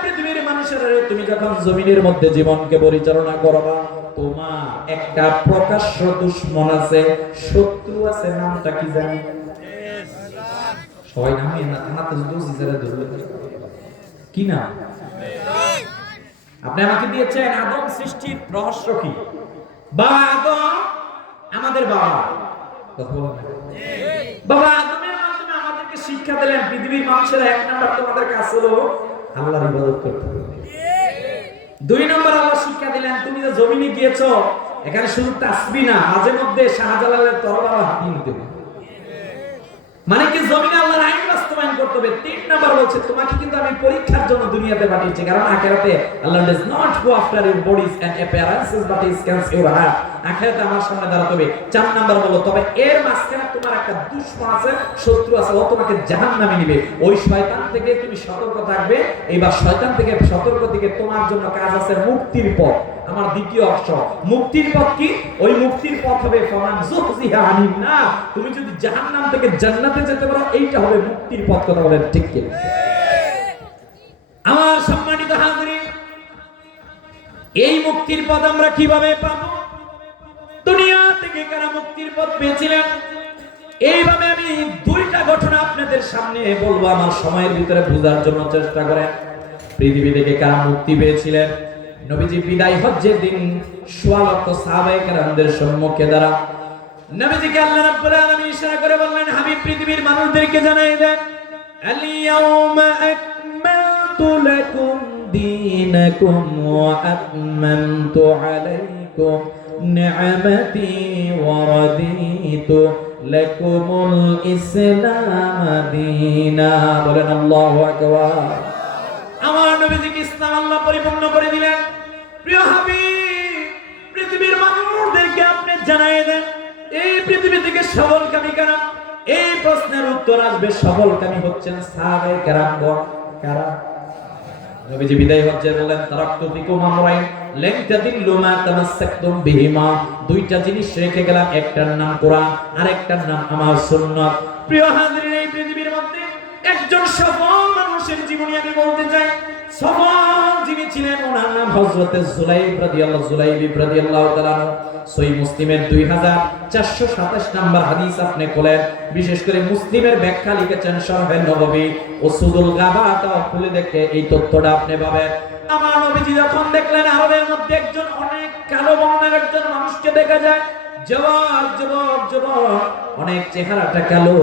পৃথিবীর মানুষেরা তুমি যখন জমিনের মধ্যে জীবনকে পরিচালনা করবা, তোমার একটা প্রকাশ্য দুশমন আছে, শত্রু আছে। নামটা কি জানি? সবাই নামই না, থানাতে দোষী যারা ধরবে কি না? আপনি আমাকে দিয়েছেন আদম সৃষ্টির রহস্য কি? বাবা আদম আমাদের বাবা। কথা বলেন না। বাবা আদমের মাধ্যমে আমাদেরকে শিক্ষা দিলেন পৃথিবীর মানুষেরা 1 নাম্বার তোমাদের কাজ হলো আল্লাহর ইবাদত করতে হবে। 2 নাম্বার আল্লাহ শিক্ষা দিলেন তুমি যে জমিনে গিয়েছো এখানে শুধু তাসবিহ না, মাঝে মধ্যে শাহজালালের তরবারও হাতিয়ে নিতে হবে। মানে কি জমিনে আল্লাহর আইন বাস্তবায়ন করতে হবে। 3 নাম্বার বলছে তোমাকে কিন্তু আমি পরীক্ষার জন্য দুনিয়াতে পাঠিয়েছি, কারণ আখিরাতে আল্লাহ does not go after your bodies and appearances but he scans your heart। আখিরাতে আমার সামনে দাঁড়াতে হবে। 4 নাম্বার বলো তবে এর মাঝখানে তোমার একটা দুশমন আছে, শত্রু আছে, ও তোমাকে জাহান্নামে নিবে। ওই শয়তান থেকে তুমি সতর্ক থাকবে। এইবার শয়তান থেকে সতর্ক থেকে তোমার জন্য কাজ আছে মুক্তির পথ। আমার দ্বিতীয় অংশ মুক্তির পথ কি? ওই মুক্তির পথ হবে ফামান যুহজিহা আনিন নার। তুমি যদি জাহান্নাম থেকে জান্নাতে যেতে পারো এইটা হবে মুক্তির পথ। কথা বলেন ঠিক কি? আমার সম্মানিত হাজিরিন, এই মুক্তির পথ আমরা কিভাবে পাবো? দুনিয়া থেকে কারা মুক্তির পথ পেয়েছিলেন? এইভাবে আমি দুইটা ঘটনা আপনাদের সামনে বলবো, আমার সময়ের ভিতরে বোঝার জন্য চেষ্টা করেন। পৃথিবী থেকে কারা মুক্তি পেয়েছিলেন? নবীজি বিদায় হজ্জের দিন সোয়া লক্ষ সাহাবায়ে কেরামদের সম্মুখে দাঁড়া নবীজিকে আল্লাহ রাব্বুল আলামিন ইশারা করে বললেন, হাবিব পৃথিবীর মানুষদেরকে জানাই দেন, আল ইয়াউমা আকমালতু লাকুম দীনাকুম ওয়া আতমামতু আলাইকুম নি'মাতি ওয়া রাদিতু লাকুমুল ইসলাম দীনা। বলেন আল্লাহু আকবার। আমার নবীজিকে ইসলাম আল্লাহ পরিপূর্ণ করে দিলেন। প্রিয় হাবিব, পৃথিবীর মানুষদেরকে আপনি জানাই দেন, এই পৃথিবী থেকে সফলকামী কারা? এই প্রশ্নের উত্তর আসবে, সফলকামী হচ্ছেন সাহাবায়ে কেরামগণ। কারা? নবীজি বিদায় হজ্জে বলেন, তারাকতু ফিকুম আমরাইন লান তাদিল্লু মা তামাসসাকতুম বিহিমা। দুইটা জিনিস রেখে গেলাম, একটার নাম কোরআন আর একটার নাম আমার সুন্নাত। প্রিয় হাজিরিন, এই পৃথিবীর মধ্যে একজন সফল মানুষের জীবনী আমি বলতে চাই। সফল যিনি ছিলেন ওনার নাম হযরত জুলাইব রাদিয়াল্লাহু তাআলা। সহিহ মুসলিমের 2427 নম্বর হাদিস আপনি খোলেন, বিশেষ করে মুসলিমের ব্যাখ্যা লিখেছেন শরহে নববী উসুদুল গাবাতা, খুলে দেখে এই তথ্যটা আপনি পাবেন। আমার নবীজি যখন দেখলেন আরবের মধ্যে একজন অনেক কালো বর্ণের একজন মানুষকে দেখা যায়, যুবক, অনেক চেহারাটা কালো,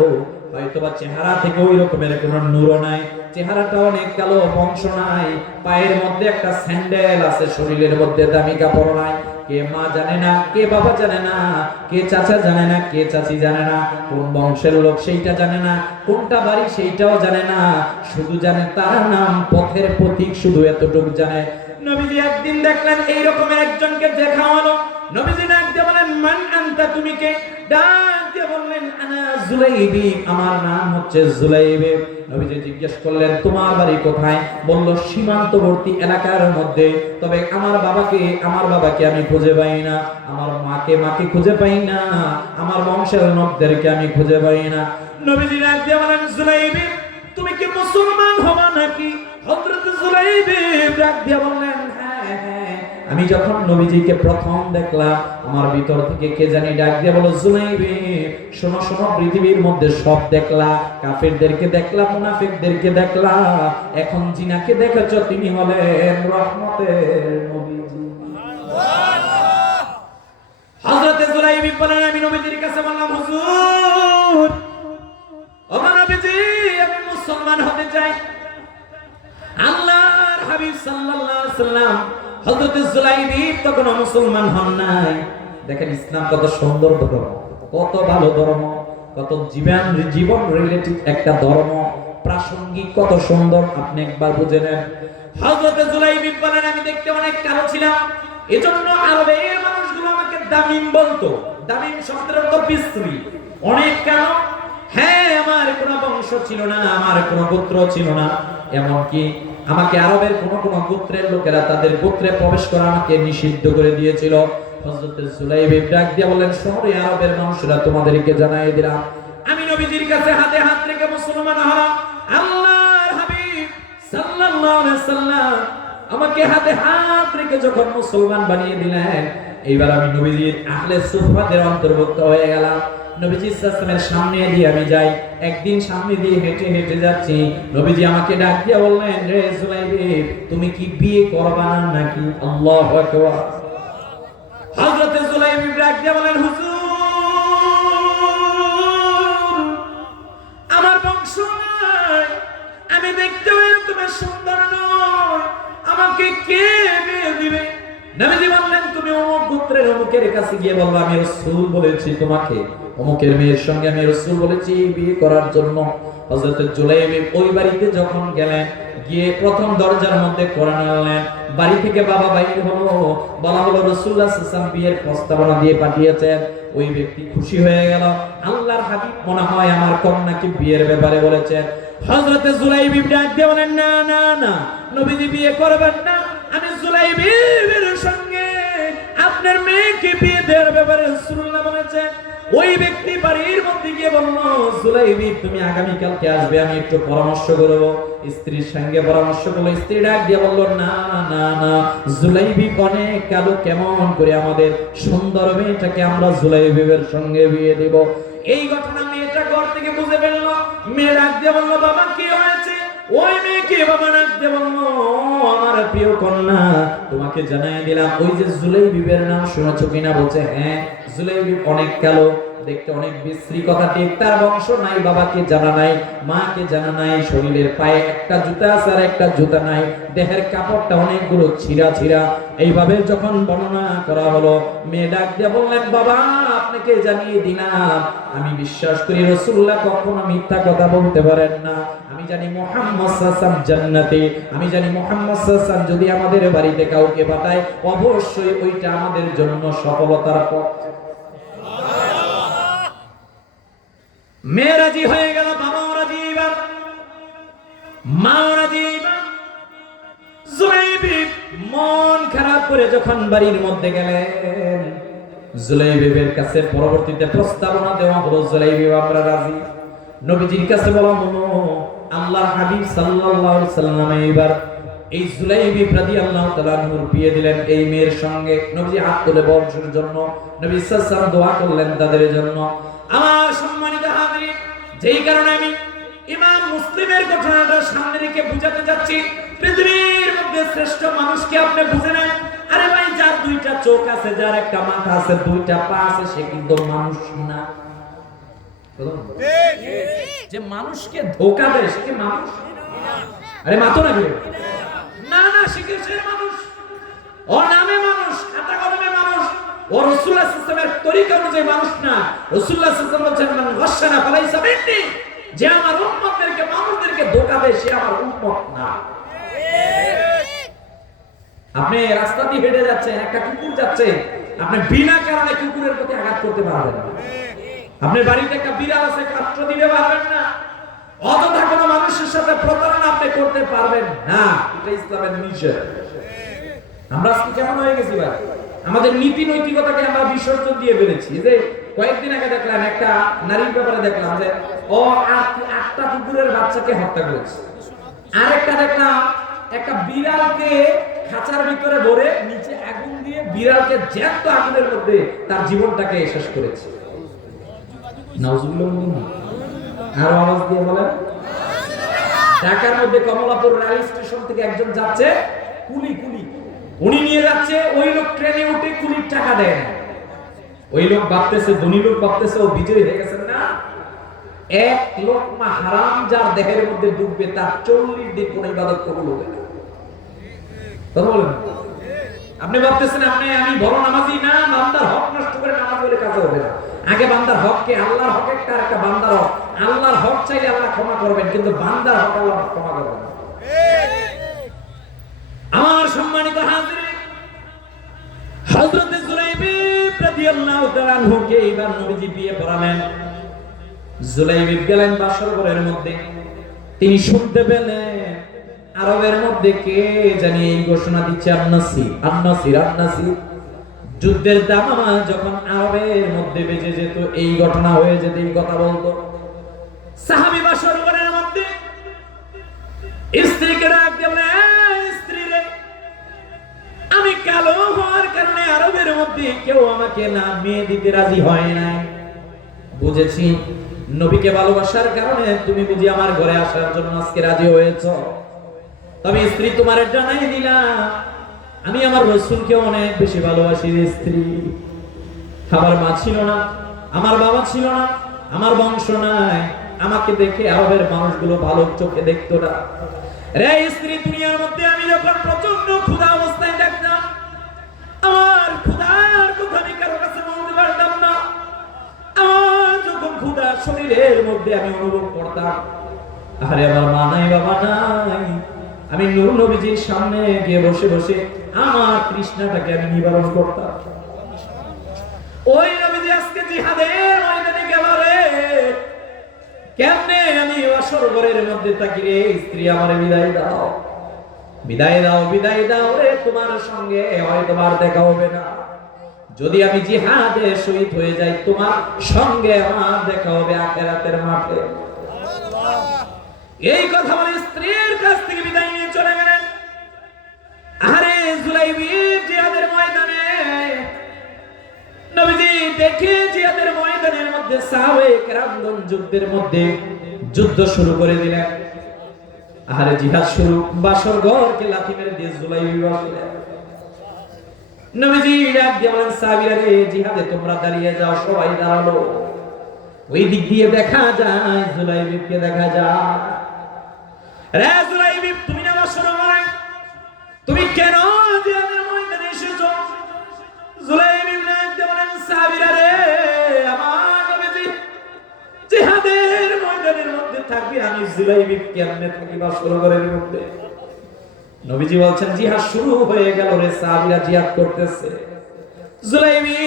হয়তোবা চেহারা থেকে ওই রকমের কোনো নূর নাই, চেহারাটা অনেক কালো, বংশ নাই, পায়ের মধ্যে একটা স্যান্ডেল আছে, শরীরের মধ্যে দামি কাপড় নাই। কে মা জানে না, কে বাবা জানে না, কে চাচা জানে না, কে চাচি জানে না, কোন বংশের লোক সেইটা জানে না, কোনটা বাড়ি সেইটাও জানে না, শুধু জানে তার নাম, পথের প্রতীক, শুধু এতটুকু জানে। নবীজি একদিন দেখলেন এই রকমের একজনকে দেখা হলো। নবীজি ডাক দিয়ে বলেন, মান আনতা, তুমি কে? ডাক দিয়ে বললেন, আনা জুলাইবি, আমার নাম হচ্ছে জুলাইব। নবীজি জিজ্ঞেস করলেন, তোমার বাড়ি কোথায়? বলল, সীমান্তবর্তী এলাকার মধ্যে, তবে আমার বাবাকে আমি খুঁজে পাই না, আমার মাকে খুঁজে পাই না, আমার বংশের লোকদেরকে আমি খুঁজে পাই না। নবীজি ডাক দিয়ে বলেন, জুলাইব, তুমি কি মুসলমান হবা নাকি? হযরত জুলাইব ডাক দিয়ে বললেন, হ্যাঁ। আমি যখন নবীজিকে প্রথম দেখলাম, আমার ভিতর থেকে কে জানি ডাক দিয়ে বলো, জুলাইব শোনো, পৃথিবীর মধ্যে সব দেখলা, কাফেরদেরকে দেখলা, মুনাফিকদেরকে দেখলা, এখন জিনাকে দেখেছো, তিনি হলেন রহমতের নবীজি। হযরত জুলাইব বলেন, আমি নবীজির কাছে বললাম, হুজুর, ও নবীজি, আমি মুসলমান হতে চাই। আল্লাহর হাবিব সাল্লাল্লাহু আলাইহি ওয়াসাল্লাম হযরত জুলাইব তখন মুসলমান হন নাই। দেখেন ইসলাম কত সুন্দর ধর্ম, কত ভালো ধর্ম, কত জীবন রিলেটিভ একটা ধর্ম, প্রাসঙ্গিক, কত সুন্দর, আপনি একবার বুঝে নেন। হযরত জুলাইব বলেন, আমি দেখতে অনেক কালো ছিলাম, এজন্য আরবের মানুষগুলো আমাকে দামিম বলতো। দামিম শব্দের অর্থ বিশ্রী, অনেক কালো। হ্যাঁ, আমার কোনো বংশ ছিল না, আমার কোনো গোত্র ছিল না, এমনকি আমাকে আরবের কোন গোত্রের লোকেরা তাদের গোত্রে প্রবেশ করা আমাকে নিষিদ্ধ করে দিয়েছিল। হযরত জুলাইব ডাক দিয়ে বলেন, শহরে আরবের মানুষরা তোমাদেরকে জানাই দিলাম, আমি নবীজির কাছে হাতে হাত রেখে মুসলমান হলাম। আল্লাহর হাবিব সাল্লাল্লাহু আলাইহি ওয়াসাল্লাম আমাকে হাতে হাত রেখে যখন মুসলমান বানিয়ে দিলেন, এইবার আমি নবীজির আহলে সুফাদের অন্তর্ভুক্ত হয়ে গেলাম। নবীজি সাল্লাল্লাহু সামনে দিয়ে আমি যাই, একদিন সামনে দিয়ে হেঁটে যাচ্ছি, নবীজি আমাকে ডাক দিয়ে বললেন, রে জুলাইব, তুমি কি বিয়ে করবা নাকি? আল্লাহু আকবার। হযরত জুলাইব ডাক দিয়ে বলেন, হুজুর, আমার বংশ নাই, আমি দেখতেও এরকম সুন্দর নয়, আমাকে কে বিয়ে দিবে? নবীজি বললেন, তুমি অমুক গোত্রের অমুকের কাছে গিয়ে বলবা, আমি রাসূল বলেছি তোমাকে, অমুকের মেয়ের সঙ্গে আমি রাসূল বলেছি বিয়ে করার জন্য। হযরত জুলাইব ওই বাড়িতে যখন গেলেন, গিয়ে প্রথম দরজার মধ্যে কোরআন আনলেন, বাড়ি থেকে বাবা বাইরে হলো, বলা হলো রাসূলুল্লাহ সাল্লাল্লাহু আলাইহি ওয়াসাল্লাম বিয়ের প্রস্তাবনা দিয়ে পাঠিয়েছেন। ওই ব্যক্তি খুশি হয়ে গেল, আল্লাহর হাবিব মনে হয় আমার কন্যাকে বিয়ের ব্যাপারে বলেছেন। হযরত জুলাইব ডাক দিয়ে বলেন, না, নবীজি বিয়ে করবেন না, আমি জুলাইবের সঙ্গে আপনার মেয়েকে বিয়ে দেওয়ার ব্যাপারে রাসূলুল্লাহ বলেছেন। ওই ব্যক্তি বাড়ির মধ্যে গিয়ে বলল, জুলাইব, তুমি আগামীকালকে আসবে, আমি একটু পরামর্শ করব। স্ত্রীর সঙ্গে পরামর্শ করলো, স্ত্রী ডাক দিয়ে বলল, না, জুলাইব অনেক কালো, কেমন করে আমাদের সুন্দর মেয়েটাকে আমরা জুলাইবের সঙ্গে বিয়ে দেব? এই ঘটনা নিয়ে বুঝে ফেললো। মেয়ে ডাক দিয়ে বললো, বাবা কি হয়েছে? ওই মেয়েকে বাবা ডাক দিয়ে বললো, আমার প্রিয় কন্যা, তোমাকে জানাই দিলাম, ওই যে জুলাইবিবের নাম শুনেছো কিনা? বলছে হ্যাঁ। জুলাইবিব অনেক কালো, দেখতে অনেক বিশ্রী, কথা ঠিক, তার বংশ নাই, বাবাকে জানা নাই, মাকে জানা নাই, শরীরের পায়ে একটা জুতা আছে আর একটা জুতা নাই, দেহের কাপড়টা অনেকগুলো ছিঁড়া ছিঁড়া। এইভাবে যখন বর্ণনা করা হলো, মেয়ে ডাক দিয়ে বললেন, বাবা আপনাকে জানিয়ে দিলাম, আমি বিশ্বাস করি রাসূলুল্লাহ কখনো মিথ্যা কথা বলতে পারেন না। আমি জানি মুহাম্মদ সাল্লাল্লাহু আলাইহি ওয়াসাল্লাম জান্নাতে, আমি জানি মুহাম্মদ সাল্লাল্লাহু আলাইহি ওয়াসাল্লাম যদি আমাদের বাড়িতে কাউকে পাঠায়, অবশ্যই ওইটা আমাদের জন্য সফলতার পথ। মেয়ে রাজি হয়ে গেল, বাবাও রাজি, এবার মাও রাজি। এবার জুলাইবিব মন খারাপ করে যখন বাড়ির মধ্যে গেলেন, জুলাইবিবের কাছে পরবর্তীতে প্রস্তাবনা দেওয়া হলো, জুলাইবিব আমরা রাজি। নবীজির কাছে বলা হলো, আল্লাহর হাবিব সাল্লাল্লাহু আলাইহি ওয়াসাল্লাম এবার এই জুলাইবিব রাদিয়াল্লাহু তাআলা আনহুর বিয়ে দিলেন এই মেয়ের সঙ্গে। নবীজি হাত তুলে বংশের জন্য নবী সাল্লাল্লাহু আলাইহি ওয়াসাল্লাম দোয়া করলেন তাদের জন্য। আমার সম্মানিত হাজিরিন, যেই কারণে আমি ইমাম মুসলিমের ঘটনাটা সামনে রেখে বুঝাতে যাচ্ছি, পৃথিবীর মধ্যে শ্রেষ্ঠ মানুষকে আপনি বুঝে নেন। আরে ভাই, যার দুইটা চোখ আছে, যার একটা মাথা আছে, দুইটা পা আছে, সে কিন্তু মানুষ না। যে মানুষকে ধোঁকা দেয় সে কি মানুষ? আরে মাতো না কেউ, না না, সে কি সে মানুষ? ও নামে মানুষ, খাতা কলমে মানুষ, ও রাসূলুল্লাহ সাল্লাল্লাহু আলাইহি ওয়াসাল্লামের তরিকা অনুযায়ী মানুষ না। রাসূলুল্লাহ সাল্লাল্লাহু আলাইহি ওয়াসাল্লাম বলেন, মান গাশশানা ফালাইসা মিন্নি, যে আমার উম্মতদেরকে, মানুষদেরকে ধোঁকা দেয়, সে আমার উম্মত না। আপনি রাস্তা দিয়ে হেঁটে যাচ্ছেন, একটা কুকুর যাচ্ছে, আপনি বিনা কারণে কুকুরের প্রতি আঘাত করতে পারবেন না। আপনার বাড়িতে একটা বিড়াল আছে, কাট্র দিতে পারবেন না। অযথা কোনো মানুষের সাথে প্রতারণা আপনি করতে পারবেন না, এটা ইসলামের নিষেধ। আমরা আজকে কেমন হয়ে গেছি ভাই? আমাদের নীতি নৈতিকতাকে আমরা বিসর্জন দিয়ে ফেলেছি। যে কয়েকদিন আগে দেখলাম, একটা নারীর ব্যাপারে দেখলাম যে ও 8টা কুকুরের বাচ্চাকে হত্যা করেছে। আরেকটা দেখলাম, একটা বিড়ালকে খাঁচার ভিতরে ভরে নিচে আগুন দিয়ে বিড়ালকে জ্যান্ত আগুনের মধ্যে তার জীবনটাকে শেষ করেছে। নাউজুবিল্লাহ। আর আওয়াজ দিয়ে বলেন। ঢাকার মধ্যে কমলাপুর রেল স্টেশন থেকে একজন যাচ্ছে, কুলি উনি নিয়ে যাচ্ছে, ওই লোক ট্রেনে উঠে কুলির টাকা দেয় না। ওই লোক ভাবতেছে, ধনী লোক ভাবতেছে ও বিজয়ী হয়ে গেছেন না। এক লোকমা হারাম যার দেহের মধ্যে ডুববে, তার 40 দিন কোন ইবাদত কবুল হবে না। কথা বলেন। আপনি ভাবতেছেন আমি বড় নামাজি না, বান্দার হক নষ্ট করে নামাজ পড়লে কাজ হবে না। আগে বান্দার হককে, আল্লাহর হক একটা, একটা বান্দার হক। আল্লাহর হক চাইলে আল্লাহ ক্ষমা করবেন, কিন্তু বান্দার হক আল্লাহ ক্ষমা করবেন না। আমার সম্মানিত হাজিরিন, হযরত জুলাইবিব রাদিয়াল্লাহু তাআলা আনহুকে এবার নবীজি বিয়ে পড়ালেন। জুলাইবিব গেলেন বাসর ঘরের মধ্যে। তিনি শুনতে পেলেন আরবের মধ্যে কে জানি এই ঘোষণা দিচ্ছে, আন-নাসির। যুদ্ধের দামামা যখন আরবের মধ্যে বেজে যেত, এই ঘটনা হয়ে যেত, এই কথা বলতো। সাহাবী বাসর ঘরের মধ্যে স্ত্রীকে ডাক দিয়ে বলে, স্ত্রী রে, আমি কালো হওয়ার কারণে আরবের মধ্যে কেউ আমাকে না মেয়ে দিতে রাজি হয় নাই। বুঝেছি, নবীকে ভালোবাসার কারণে তুমি বুঝি আমার ঘরে আসার জন্য আজকে রাজি হয়েছো। তবে স্ত্রী, তোমার জানাই দিলাম, আমি আমার রাসূলকে অনেক বেশি ভালোবাসি। স্ত্রী, আমার মা ছিল না, আমার বাবা ছিল না, আমার বংশ নাই, আমাকে দেখে আরবের মানুষগুলো ভালো চোখে দেখতো না। রে স্ত্রী, দুনিয়ার মধ্যে আমি যখন প্রচন্ড ক্ষুধা অবস্থায় দেখতাম, আমার ক্ষুধার কথা আমি কারো কাছে বলতে পারতাম না। আমার যখন ক্ষুধা শরীরের মধ্যে আমি অনুভব করতাম, আরে আমার মা নাই, বাবা নাই, আমি নূর নবীজির সামনে গিয়ে বসে বসে আমার তৃষ্ণাটাকে আমি নিবারণ করতাম। ওই নবীজি আজকে জিহাদের ময়দানে গেল রে, কেমনে আমি আসর ঘরের মধ্যে থাকি রে, স্ত্রী আমারে বিদায় দাও, বিদায় দাও, বিদায় দাও রে, তোমার সঙ্গে হয়তো আর দেখা হবে না। যদি আমি জিহাদে শহীদ হয়ে যাই, তোমার সঙ্গে আমার দেখা হবে আখিরাতের মাঠে। এই কথা বলে স্ত্রীর কাছ থেকে বিদায় নিয়ে চলে গেলেন। আরে জুলাইবিব জিহাদের ময়দানে, নবীজি দেখে জিহাদের ময়দানের মধ্যে মধ্যে সাহাবায়ে কেরামগণ যুদ্ধের মধ্যে যুদ্ধ শুরু করে দিলেন। আহারে জিহাদ শুরু, বাসর ঘরকে লাথি মেরে দিয়ে জুলাইবি বসলেন। নবীজি ডাক দিয়ে বলেন, সাহাবীরা রে, জিহাদে তোমরা দাঁড়িয়ে যাও। সবাই দাঁড়ালো। ওই দিক দিয়ে দেখা যায় জুলাইবিকে দেখা যায়। রে জুলাইবি, তুমি নামাজ শুরু করে তুমি কেন জিহাদের ময়দানে এসেছো? জুলাইবি ডাক দিয়ে বলেন, সাহাবীরা রে, আমার নবীজি জিহাদের ময়দানের মধ্যে থাকবে, আমি জুলাইবি কেমনে থাকি বাসর ঘরের মধ্যে? নবীজি বলছেন, জিহাদ শুরু হয়ে গেল রে, সাহাবীরা জিহাদ করতেছে। জুলাইবি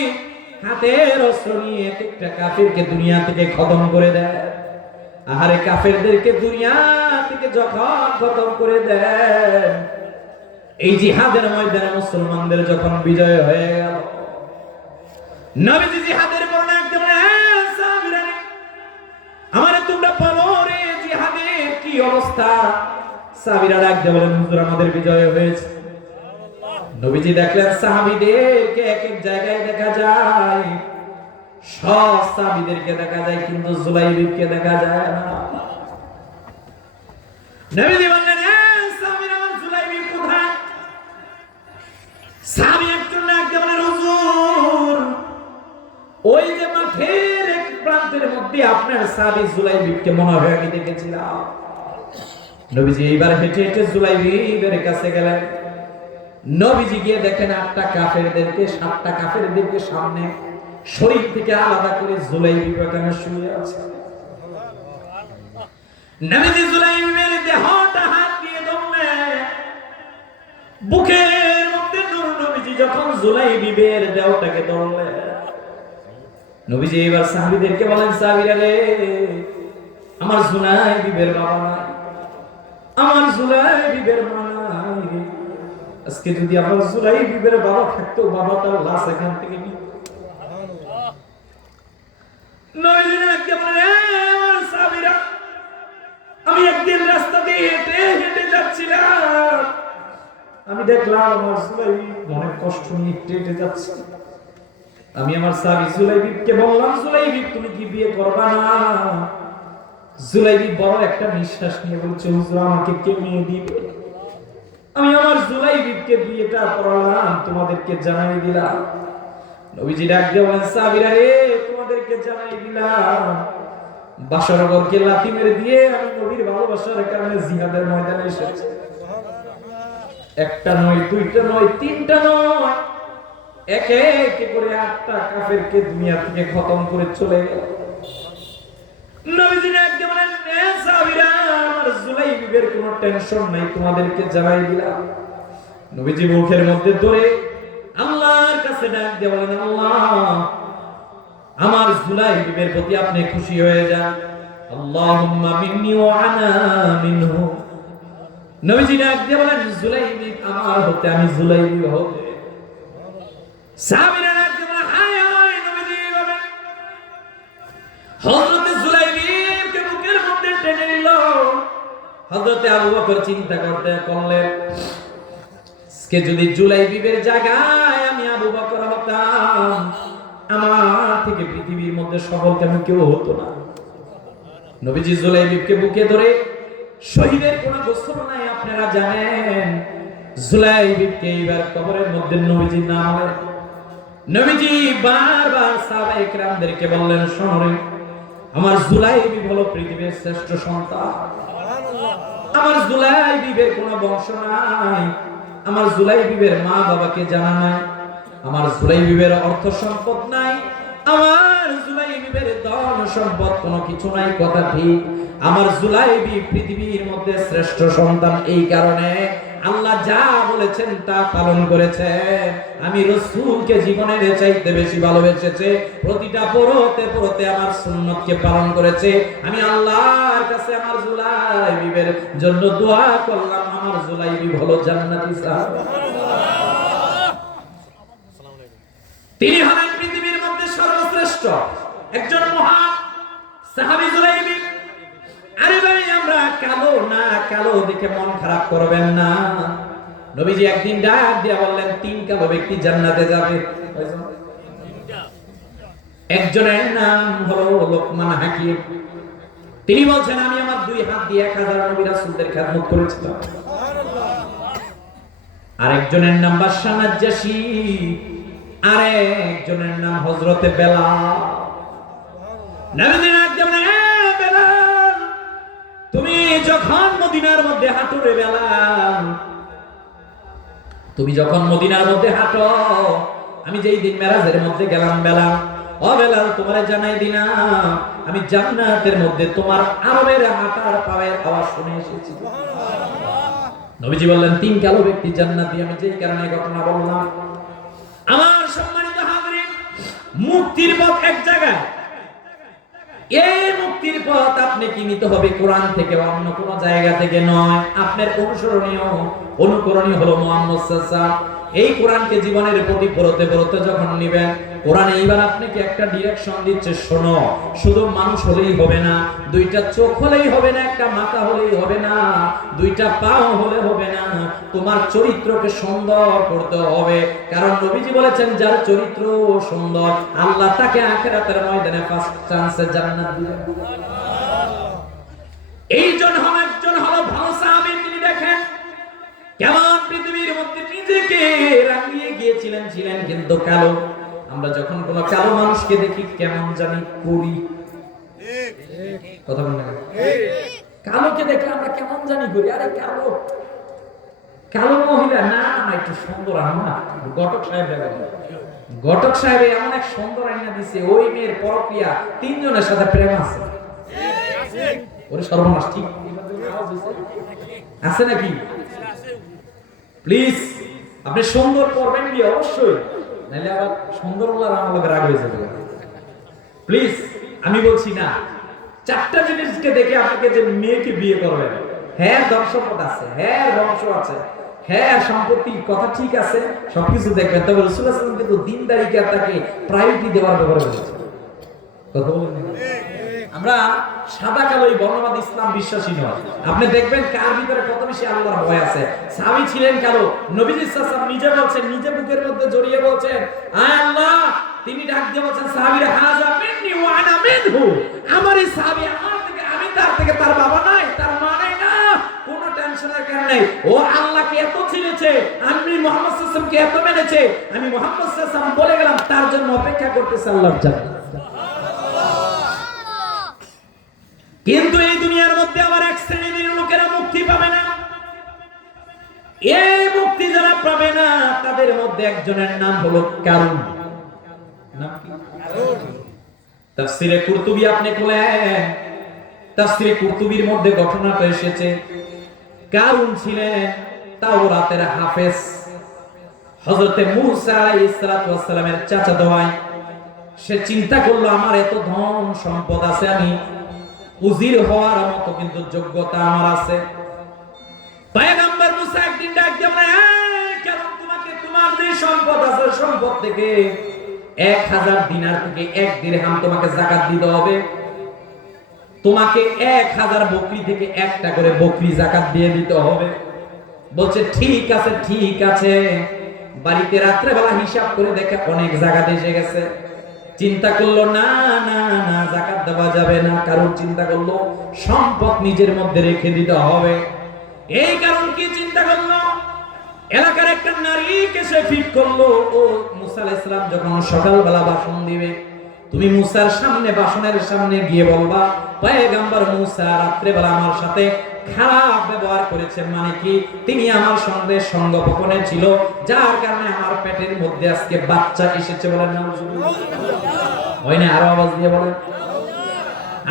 হাতের অস্ত্র নিয়ে একটা কাফিরকে দুনিয়া থেকে খতম করে দেয়। আহারে কাফেরদেরকে দুনিয়া থেকে যখন খতম করে দেয়, এই জিহাদের ময়দানে মুসলমানদের যখন বিজয় হয়ে গেল, নবীজি জিহাদের বর্ণনা একদম, সাহাবীরা আমারে তোমরা বলো রে, জিহাদের কি অবস্থা? সাহাবীরা ডাক দিয়ে বলেন, হুজুর আমাদের বিজয় হয়েছে। নবীজি দেখলেন সাহাবীদেরকে এক এক জায়গায় দেখা যায়, সব সাহাবীদেরকে দেখা যায়, কিন্তু জুলাইবিকে দেখা যায় না। নবীজি বললেন, সাহাবীরা আমার জুলাইবি কোথায়? সাহাবী একজন ডাক দিয়ে বলেন, হুজুর ওই যে মাঠের এক প্রান্তের মধ্যে আপনার সাহাবী জুলাইবিকে মনে হয় আমি দেখেছিলাম। নবীজি এইবার হেঁটে হেঁটে জুলাইবির কাছে গেলেন। নবীজি গিয়ে দেখেন 8টা কাফেরদেরকে, 7টা কাফেরদেরকে সামনে শরীর থেকে আলাদা করে জুলাইবি ওখানে শুয়ে আছে। নবীজি জুলাইবির দেহটা হাত দিয়ে ধরলেন, বুকের মধ্যে নূর। নবীজি যখন জুলাইবির দেহটাকে ধরলেন, নবীজি এবার সাহাবীদেরকে বলেন, সাহাবীরা রে, আমার জুলাইবির বাবা নাই, আমার জুলাইবির মা নাই। আজকে যদি আমার জুলাইবির বাবা থাকতো, বাবা তার লাশ এখান থেকে নিত। নবীজি ডাকতে বলেন, আমার সাহাবীরা, আমি একদিন রাস্তা দিয়ে হেঁটে হেঁটে যাচ্ছিলাম, আমি দেখলাম আমার জুলাইবি অনেক কষ্ট নিয়ে হেঁটে হেঁটে যাচ্ছে। আমি আমার সাহাবী জুলাইবিকে বললাম, জুলাইবি তুমি কি বিয়ে করবা না? জুলাইবি বড় একটা নিঃশ্বাস নিয়ে বলছে, হুজুর আমাকে কে মেয়ে দিবে? আমি আমার জুলাইবিকে বিয়েটা পড়ালাম, তোমাদেরকে জানাই দিলাম। নবীজি ডাক দিয়ে বলেন, সাহাবীরা রে, তোমাদেরকে জানাই দিলাম, বাসর ঘরকে লাথি মেরে দিয়ে আমি নবীর ভালোবাসার কারণে জিহাদের ময়দানে এসেছি। একটা নয়, দুইটা নয়, তিনটা নয়, একে একে করে 8টা কাফেরকে দুনিয়া থেকে খতম করে চলে গেল। নবীজি ডাক দিয়ে বলেন, সাহাবীরা আমার জুলাইবির কোনো টেনশন নাই, তোমাদেরকে জানাই দিলাম। নবীজি মুখের মধ্যে ধরে আল্লাহর কাছে ডাক দিয়ে বলেন, আল্লাহ আমার জুলাইবির প্রতি আপনি খুশি হয়ে যান, আল্লাহুম্মা মিন্নি ওয়া আনা মিনহু। নবীজি ডাক দিয়ে বলেন, জুলাইবি আমার হতে, আমি জুলাইবি হতে। সাহাবীরা ডাক দিয়ে বলেন, হায় হায় নবীজি ভাবে হযরতে জুলাইবিকে বুকের মধ্যে টেনে নিল। হযরতে আবু বকর চিন্তা করতে করলেন, আজকে যদি জুলাইবির জায়গায় আমি আবু বকর হতাম, আমার থেকে পৃথিবীর মধ্যে সফল তেমন কেউ হতো না। নবীজি জুলাইবিকে বুকে ধরে, শহীদের কোনো গোসল নাই আপনারা জানেন, জুলাইবিকে এবার কবরের মধ্যে নবীজি নামালেন। নবীজি বারবার সাহাবায়ে কেরামদেরকে বললেন, শোনো, আমার জুলাইবি হলো পৃথিবীর শ্রেষ্ঠ সন্তান, আমার জুলাইবির কোনো বংশ নাই, আমার জুলাইবির মা বাবাকে জানা নাই, আমার জুলাইবির অর্থ সম্পদ নাই, আমার জুলাইবির ধন সম্পদ কোনো কিছু নাই, কথা ঠিক। আমার জুলাইবি পৃথিবীর মধ্যে শ্রেষ্ঠ সন্তান, এই কারণে আল্লাহ যা বলেছেন তা পালন করেছে। আমি রাসূলকে জীবনের চাইতে বেশি ভালোবেসেছে, প্রতিটা পরতে পরতে আমার সুন্নতকে পালন করেছে। আমি আল্লাহর কাছে আমার জুলাইবির জন্য দোয়া করলাম, আমার জুলাইবি হলো জান্নাতি সাহাবা। তিনি হলেন পৃথিবীর মধ্যে সর্বশ্রেষ্ঠ একজন মহান সাহাবী জুলাইবি। আরে ভাই, আমরা কালো না কালো দেখে মন খারাপ করবেন না। নবীজি একদিন ডাক দিয়ে বললেন, 3 কালো ব্যক্তি জান্নাতে যাবে। একজনের নাম হলো লোকমান হাকিম। তিনি বলছেন আমি আমার দুই হাত দিয়ে 1000 নবী রাসূলদের খেদমত করেছিলাম। আরেকজনের নাম বাদশা নাজ্জাশী, আরেকজনের নাম হযরতে বেলাল। নবীজি ডাক দিয়ে বলেন, হে বেলাল, তুমি যখন মদিনার মধ্যে হাঁটো রে বেলাল, তুমি যখন মদিনার মধ্যে হাঁটো, আমি যেই দিন মেরাজের মধ্যে গেলাম বেলাল, ও বেলাল তোমারে জানাই দিলাম আমি জান্নাতের মধ্যে তোমার আরবের হাঁটার পায়ের আওয়াজ শুনে এসেছি। নবীজি বললেন, 3 কালো ব্যক্তি জান্নাতি, আমি যেই কারণে ঘটনা বললাম। আমার সম্মানিত হাজরিন, মুক্তির পথ এক জায়গায়। এই মুক্তির পথ আপনি কি নিতে হবে কোরআন থেকে, অন্য কোন জায়গা থেকে নয়। আপনার অনুকরণীয় হলো মুহাম্মদ সাল্লাল্লাহু আলাইহি ওয়াসাল্লাম। এই কোরআনকে জীবনের প্রতি পড়তে পড়তে যখন নিবেন, কোরআন এইবার আপনাকে একটা ডিরেকশন দিচ্ছে, শোনো, শুধু মানুষ হলেই হবে না, 2টা চোখ হলেই হবে না, একটা মাথা হলেই হবে না, 2টা পা হলে হবে না, তোমার চরিত্রকে সুন্দর করতে হবে। কারণ নবীজি বলেছেন, যার চরিত্র সুন্দর আল্লাহ তাকে আখিরাতের ময়দানে ফার্স্ট চান্সে জান্নাত দিবেন। একজন হলো ভালো সাহাবী। তিনি দেখেন কেমন পৃথিবীর মধ্যে নিজেকে রাঙিয়ে গিয়েছিলেন, ছিলেন কিন্তু কালো। আমরা যখন কোন কালো মানুষকে দেখি কেমন জানি করি, কথা বলেন, কালোকে দেখলে আমরা কেমন জানি করি, আরে কালো কালো মহিলা না, একটু সুন্দর। আমরা ঘটক সাহেব এমন এক সুন্দর আইনা দিছে, ওই মেয়ের পরক্রিয়া 3 জনের সাথে প্রেম আছে। ওরে সর্বনাশ, ঠিক আছে নাকি? প্লিজ আপনি সুন্দর করবেন কি? অবশ্যই, নাহলে আবার সুন্দর বলার আমাদের রাগ হয়ে যাবে। প্লিজ আমি বলছি না, 4টা জিনিসকে দেখে আপনাকে যে মেয়েকে বিয়ে করবেন, হ্যাঁ দর্শকতা আছে, হ্যাঁ বংশ আছে, হ্যাঁ সম্পত্তির কথা ঠিক আছে, সবকিছু দেখবেন। তবে রাসূল সাল্লাল্লাহু আলাইহি ওয়াসাল্লাম কিন্তু দিনদারিকে তাকে প্রায়োরিটি দেওয়ার ব্যাপারে বলেছেন। কথা বলেন, আমরা সাদা কালো এই বর্ণবাদ ইসলাম বিশ্বাসী নয়। আপনি দেখবেন কার ভিতরে কত বেশি আল্লাহর ভয় আছে। সাহাবী ছিলেন কালো, নবীজি সাল্লাল্লাহু আলাইহি ওয়াসাল্লাম নিজে বলছেন, নিজে বুকের মধ্যে জড়িয়ে বলছেন, আয় আল্লাহ, তিনি ডাক দিয়ে বলছেন, সাহাবীরা হাযা মিন্নি ওয়া আনা মিনহু, আমার এই সাহাবী আমার থেকে, আমি তার থেকে, তার বাবা নাই, তার মা নাই, না কোনো টেনশনের কারণ নাই। ও আল্লাহকে এত চিনেছে, আমি মুহাম্মদ সাল্লাল্লাহু আলাইহি ওয়াসাল্লামকে এত মেনেছে, আমি মুহাম্মদ সাল্লাল্লাহু আলাইহি ওয়াসাল্লাম বলে গেলাম, তার জন্য অপেক্ষা করতেছে আল্লাহর জান্নাত। কিন্তু এই দুনিয়ার মধ্যে আবার এক শ্রেণীর লোকেরা মুক্তি পাবে না। এই মুক্তি যারা পাবে না, তাদের মধ্যে একজনের নাম হলো কারুন। নাম কি? তাফসীরে কুরতুবী আপনি খুলেন, তাফসীরে কুরতুবীর মধ্যে ঘটনাটা এসেছে। কারুন ছিলেন তাওরাতের হাফেজ, হযরতে মূসা আলাইহিস সালাতু ওয়াস সালামের চাচাতো ভাই। সে চিন্তা করলো, আমার এত ধন সম্পদ আছে, আমি উজির হওয়ার মতো কিন্তু যোগ্যতা আমার আছে। পয়গম্বর মুসা একদিন ডাক দিয়ে বলে, কেন তোমাকে তোমার যে সম্পদ আছে, সম্পদ থেকে 1000 দিনার থেকে 1 দিরহাম তোমাকে যাকাত দিতে হবে। তোমাকে 1000 বকরি থেকে 1টা করে বকরি যাকাত দিয়ে দিতে হবে। বলছে ঠিক আছে, ঠিক আছে। বাড়িতে রাত্রে বেলা হিসাব করে দেখে অনেক যাকাত এসে গেছে। চিন্তা করলো, না না না, যাকাত দেওয়া যাবে না। কারণ চিন্তা করলো সম্পদ নিজের মধ্যে রেখে দিতে হবে। এই কারণ কি চিন্তা করলো, এলাকার একটা নারীকে সে ফিট করলো। ও মুসা আলাইহিস সালাম যখন সকালবেলা ভাষণ দিবে, তুমি মুসার সামনে, ভাষণের সামনে গিয়ে বলবা, পয়গম্বর মুসা রাত্রে বেলা আমার সাথে খারাপ ব্যবহার করেছে, মানে কি তিনি আমার সঙ্গে সঙ্গোপনে ছিল, যার কারণে আমার পেটের মধ্যে আজকে বাচ্চা এসেছে। বলেন না হয় না? আরো আওয়াজ দিয়ে বলেন।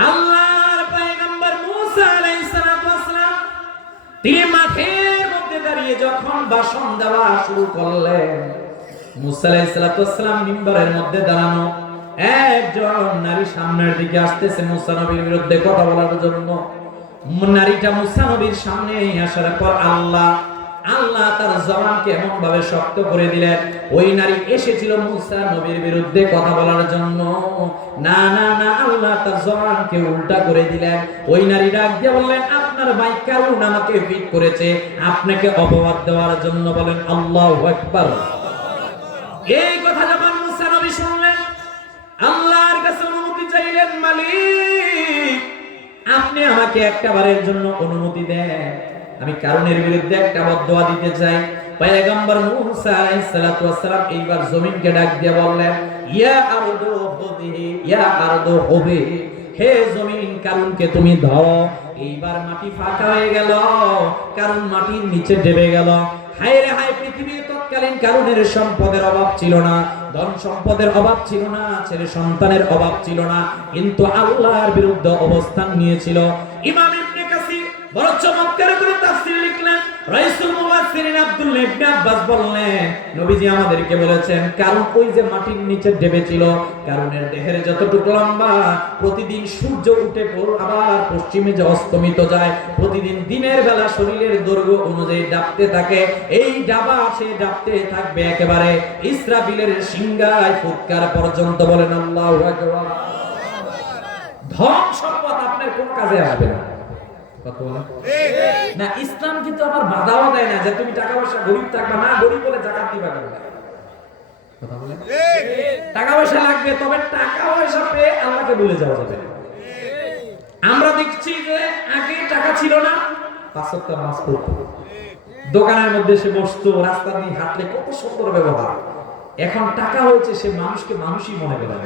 আল্লাহর পয়গম্বর মুসা আলাইহিস সালাম তিনি মাঠের মধ্যে দাঁড়িয়ে যখন ভাষণ দেওয়া শুরু করলেন, মুসা আলাইহিস সালাম মিম্বরের মধ্যে দাঁড়ানো, একজন নারী সামনের দিকে আসতেছে মুসা নবীর বিরুদ্ধে কথা বলার জন্য। নারীটা মুসা নবীর সামনে আসার পর আল্লাহ তার জবানকে এমন ভাবে শক্ত করে দিলেন, ওই নারী এসেছিল মুসা নবীর বিরুদ্ধে কথা বলার জন্য, না না না, আল্লাহ তার জবানকে উল্টা করে দিলেন। ওই নারী ডাক দিয়ে বললেন, আপনার ভাই কারুন আমাকে ফিট করেছে আপনাকে অপবাদ দেওয়ার জন্য। বলেন আল্লাহু আকবার। এই কথা যখন মুসা নবী শুনলেন, আল্লাহর চাইলেন, মালিক আপনি আমাকে একটা বারের জন্য অনুমতি দেন, আমি কারণের বিরুদ্ধে একটা বদদোয়া দিতে চাই। পয়গম্বর মূসা আলাইহিস সালাতু ওয়াস সালাম এইবার জমিনকে ডাক দিয়ে বললেন, ইয়া আরদু হুদিহি, ইয়া আরদু হুবি, হে জমিন কারুনকে তুমি ধরো। এইবার মাটি ফাঁকা হয়ে গেল, কারণ মাটির নিচে ডেবে গেল। হায় রে হায়, পৃথিবীর তৎকালীন কারণের সম্পদের অভাব ছিল না, ধন সম্পদের অভাব ছিল না, ছেলে সন্তানের অভাব ছিল না, কিন্তু আল্লাহর বিরুদ্ধে অবস্থান নিয়েছিল। ইমাম ইবনে কাসির বড় চমৎকার করে তাফসীর লিখলেন। রাইসুল মুফাসসিরিন আব্দুল্লাহ ইবনে আব্বাস বললেন, নবীজি আমাদেরকে বলেছেন কারণ ওই যে মাটির নিচে ডেবেছিল, কারণের দেহের যতটুকু লম্বা, প্রতিদিন সূর্য উঠে আবার পশ্চিমে যে অস্তমিত যায়, প্রতিদিন দিনের বেলা শরীরের দৈর্ঘ্য অনুযায়ী ডাবতে থাকে। এই ডাবা সে ডাবতে থাকবে একেবারে ইসরাফিলের সিংহায় ফুৎকার পর্যন্ত। বলেন আল্লাহু আকবার। ধন সম্পদ আপনার কোন কাজে আসবে না, কথা বলেন না। ইসলাম কিন্তু আবার বাধাও দেয় না যে তুমি টাকা পয়সা গরিব থাকবা না, গরিব বলে যাকাত দিবা কেন, কথা বলেন। টাকা পয়সা লাগবে, তবে টাকা পয়সা পেয়ে আল্লাহকে ভুলে যাওয়া যাবে না। আমরা দেখছি যে আগে টাকা ছিল না, 5 ওয়াক্ত নামাজ পড়তো, দোকানের মধ্যে সে বসতো, রাস্তা দিয়ে হাঁটলে কত সুন্দর ব্যবহার। এখন টাকা হয়েছে, সে মানুষকে মানুষই মনে করে না।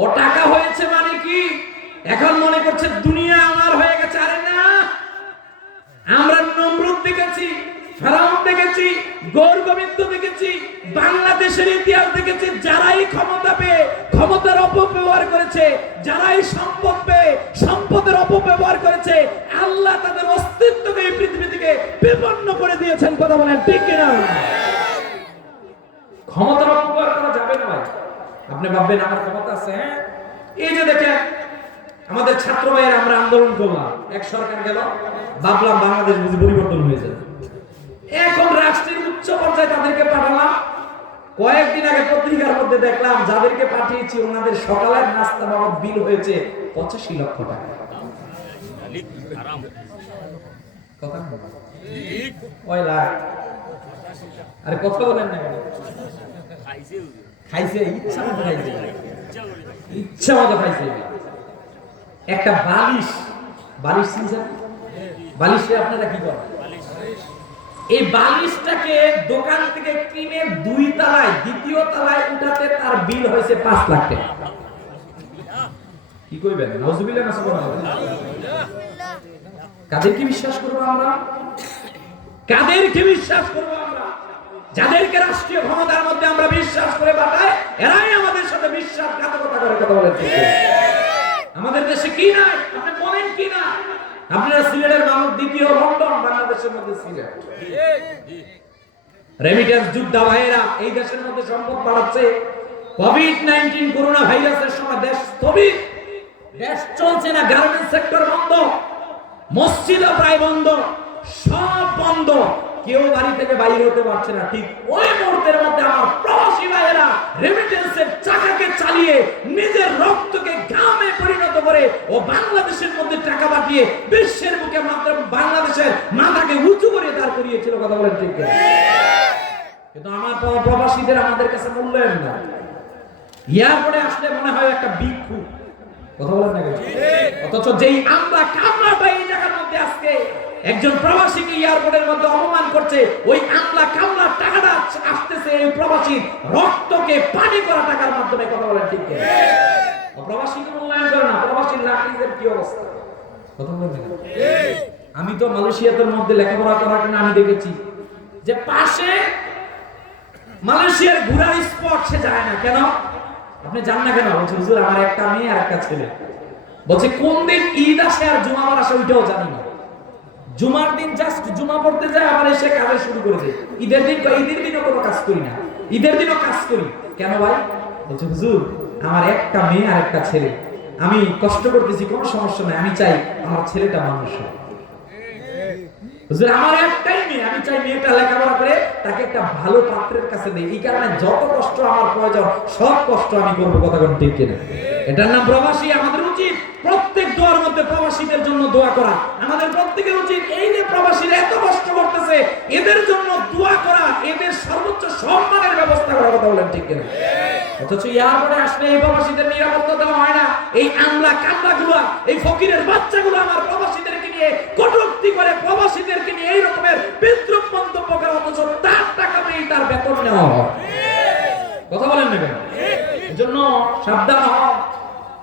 ও টাকা হয়েছে মানে কি, এখন মনে করছে দুনিয়া আমার হয়ে গেছে। আরে না, আমরা নমরুদ দেখেছি, ফেরাউন দেখেছি, গৌর গোবিন্দ দেখেছি, বাংলাদেশের ইতিহাস দেখেছি। যারাই ক্ষমতা পেয়ে ক্ষমতার অপব্যবহার করেছে, যারাই সম্পদ পেয়ে সম্পদের অপব্যবহার করেছে, আল্লাহ তাদের অস্তিত্বকে এই পৃথিবী থেকে বিপন্ন করে দিয়েছেন। কথা বলেন ঠিক কিনা? ক্ষমতার অপব্যবহার করা যাবে না ভাই। আপনি ভাববেন আমার ক্ষমতা আছে, হ্যাঁ, এই যে দেখেন আমাদের ছাত্র ভাইয়ের আমরা আন্দোলন করলাম, এক সরকার গেল, ভাবলাম বাংলাদেশ বুঝি পরিবর্তন হয়ে যাবে। এখন রাষ্ট্রের উচ্চ পর্যায়ে তাদেরকে পাঠালাম। কয়েকদিন আগে পত্রিকার মধ্যে দেখলাম যাদেরকে পাঠিয়েছি ওনাদের সকালের নাস্তা বাবদ বিল হয়েছে 85 লক্ষ টাকা। কথা ঠিক, ওই লাখ। আরে কথা বলেন না, খাইছে ইচ্ছা মতো খাইছে, ইচ্ছা মতো খাইছে। একটা বালিশ, বালিশ চিনছেন? বালিশে আপনারা কি করেন? এই বালিশটাকে দোকান থেকে কিনে 2 তলায়, দ্বিতীয় তলায় উঠাতে তার বিল হয়েছে 5 লাখ টাকা। কি কইবেন? নাউজুবিল্লাহ, নাউজুবিল্লাহ। কাদেরকে বিশ্বাস করব আমরা? কাদেরকে বিশ্বাস করব আমরা? যাদেরকে রাষ্ট্রীয় ক্ষমতার মধ্যে আমরা বিশ্বাস করে পাঠাই, এরাই আমাদের সাথে বিশ্বাসঘাতকতা করে। কথা বলেন ঠিক? আমাদের দেশে কি নাই? আপনি বলেন কি না? আপনারা সিলেটের মানুষ, দ্বিতীয় লন্ডন বাংলাদেশের মধ্যে সিলেট। রেমিটেন্স যোদ্ধা ভাইয়েরা এই দেশের মধ্যে সম্পদ বাড়াচ্ছে। কোভিড-19 করোনা ভাইরাসের সময় দেশ স্থবির, দেশ চলছে না, গার্মেন্টস সেক্টর বন্ধ, মসজিদও প্রায় বন্ধ, সব বন্ধ, কেউ বাড়ি থেকে বাইরে হতে পারছে না। ঠিক ওই মুহূর্তের মধ্যে আমার প্রবাসী ভাইয়েরা রেমিটেন্সের চাকাকে চালিয়ে নিজের রক্তকে ঘামে পরিণত করে ও বাংলাদেশের মধ্যে টাকা পাঠিয়ে বিশ্বের বুকে মাত্র বাংলাদেশের মাথাকে উঁচু করে দাঁড় করিয়েছিল। কথা বলেন ঠিক? কিন্তু আমার প্রবাসীদের আমাদের কাছে মূল্যায়ন না। এয়ারপোর্টে আসলে মনে হয় একটা ভিক্ষু। কথা বলেন না কেন? অথচ যেই আমরা কামলাটা এই জায়গার মধ্যে আজকে একজন প্রবাসীকে এয়ারপোর্টের মধ্যে অপমান করছে, ওই আমলা কামলার টাকাটা আসতেছে এই প্রবাসীর রক্তকে পানি করা টাকার মাধ্যমে। কথা বলেন ঠিক? প্রবাসীকে মূল্যায়ন করে না, প্রবাসীর লাঠিদের কি অবস্থা? কথা বলেন না? আমি তো মালয়েশিয়ার মধ্যে লেখাপড়া করার জন্য আমি দেখেছি যে পাশে মালয়েশিয়ার ঘোরার স্পট সে যায় না। কেন? আপনি জান না কেন? বলছে হুজুর আমার একটা মেয়ে আর একটা ছেলে। বলছে কোন দিন ঈদ আসে আর জুমাবার আসে ওইটাও জানি না। জুমার দিন জাস্ট জুমা পড়তে যায়, আবার এসে কাজ শুরু করে দেয়। ঈদের দিনও কোনো কাজ করি না, ঈদের দিনও কাজ করি। কেন ভাই? বলছে হুজুর আমার একটা মেয়ে আর একটা ছেলে, আমি কষ্ট করতেছি, কোনো সমস্যা নাই, আমি চাই আমার ছেলেটা মানুষ হয়। হুজুর আমার একটাই মেয়ে, আমি চাই মেয়েটা লেখাপড়া করে তাকে একটা ভালো পাত্রের কাছে দেই। এই কারণে যত কষ্ট আমার প্রয়োজন সব কষ্ট আমি করবো। কথা কোন ঠিক কিনা? এটার নাম প্রবাসী। আমাদের উচিত প্রত্যেক দোয়ার মধ্যে প্রবাসীদের জন্য দোয়া করা। আমাদের প্রত্যেকের উচিত এই যে প্রবাসীরা এত কষ্ট করতেছে এদের জন্য দোয়া করা, এদের সর্বোচ্চ সম্মানের ব্যবস্থা করা। কথা বলেন ঠিক কিনা? অথচ অথচ এয়ারপোর্টে আসলে এই প্রবাসীদের নিরাপত্তা দেওয়া হয় না। এই আমলা কামলাগুলো, এই ফকিরের বাচ্চাগুলো আমার প্রবাসীদেরকে নিয়ে কটূক্তি করে, প্রবাসীদেরকে নিয়ে এই রকমের বিদ্রুপ মন্তব্য করে, অথচ তার টাকা পেয়ে তার বেতন নেওয়া হয়। কথা বলেন না কেন? এজন্য সাবধান হন,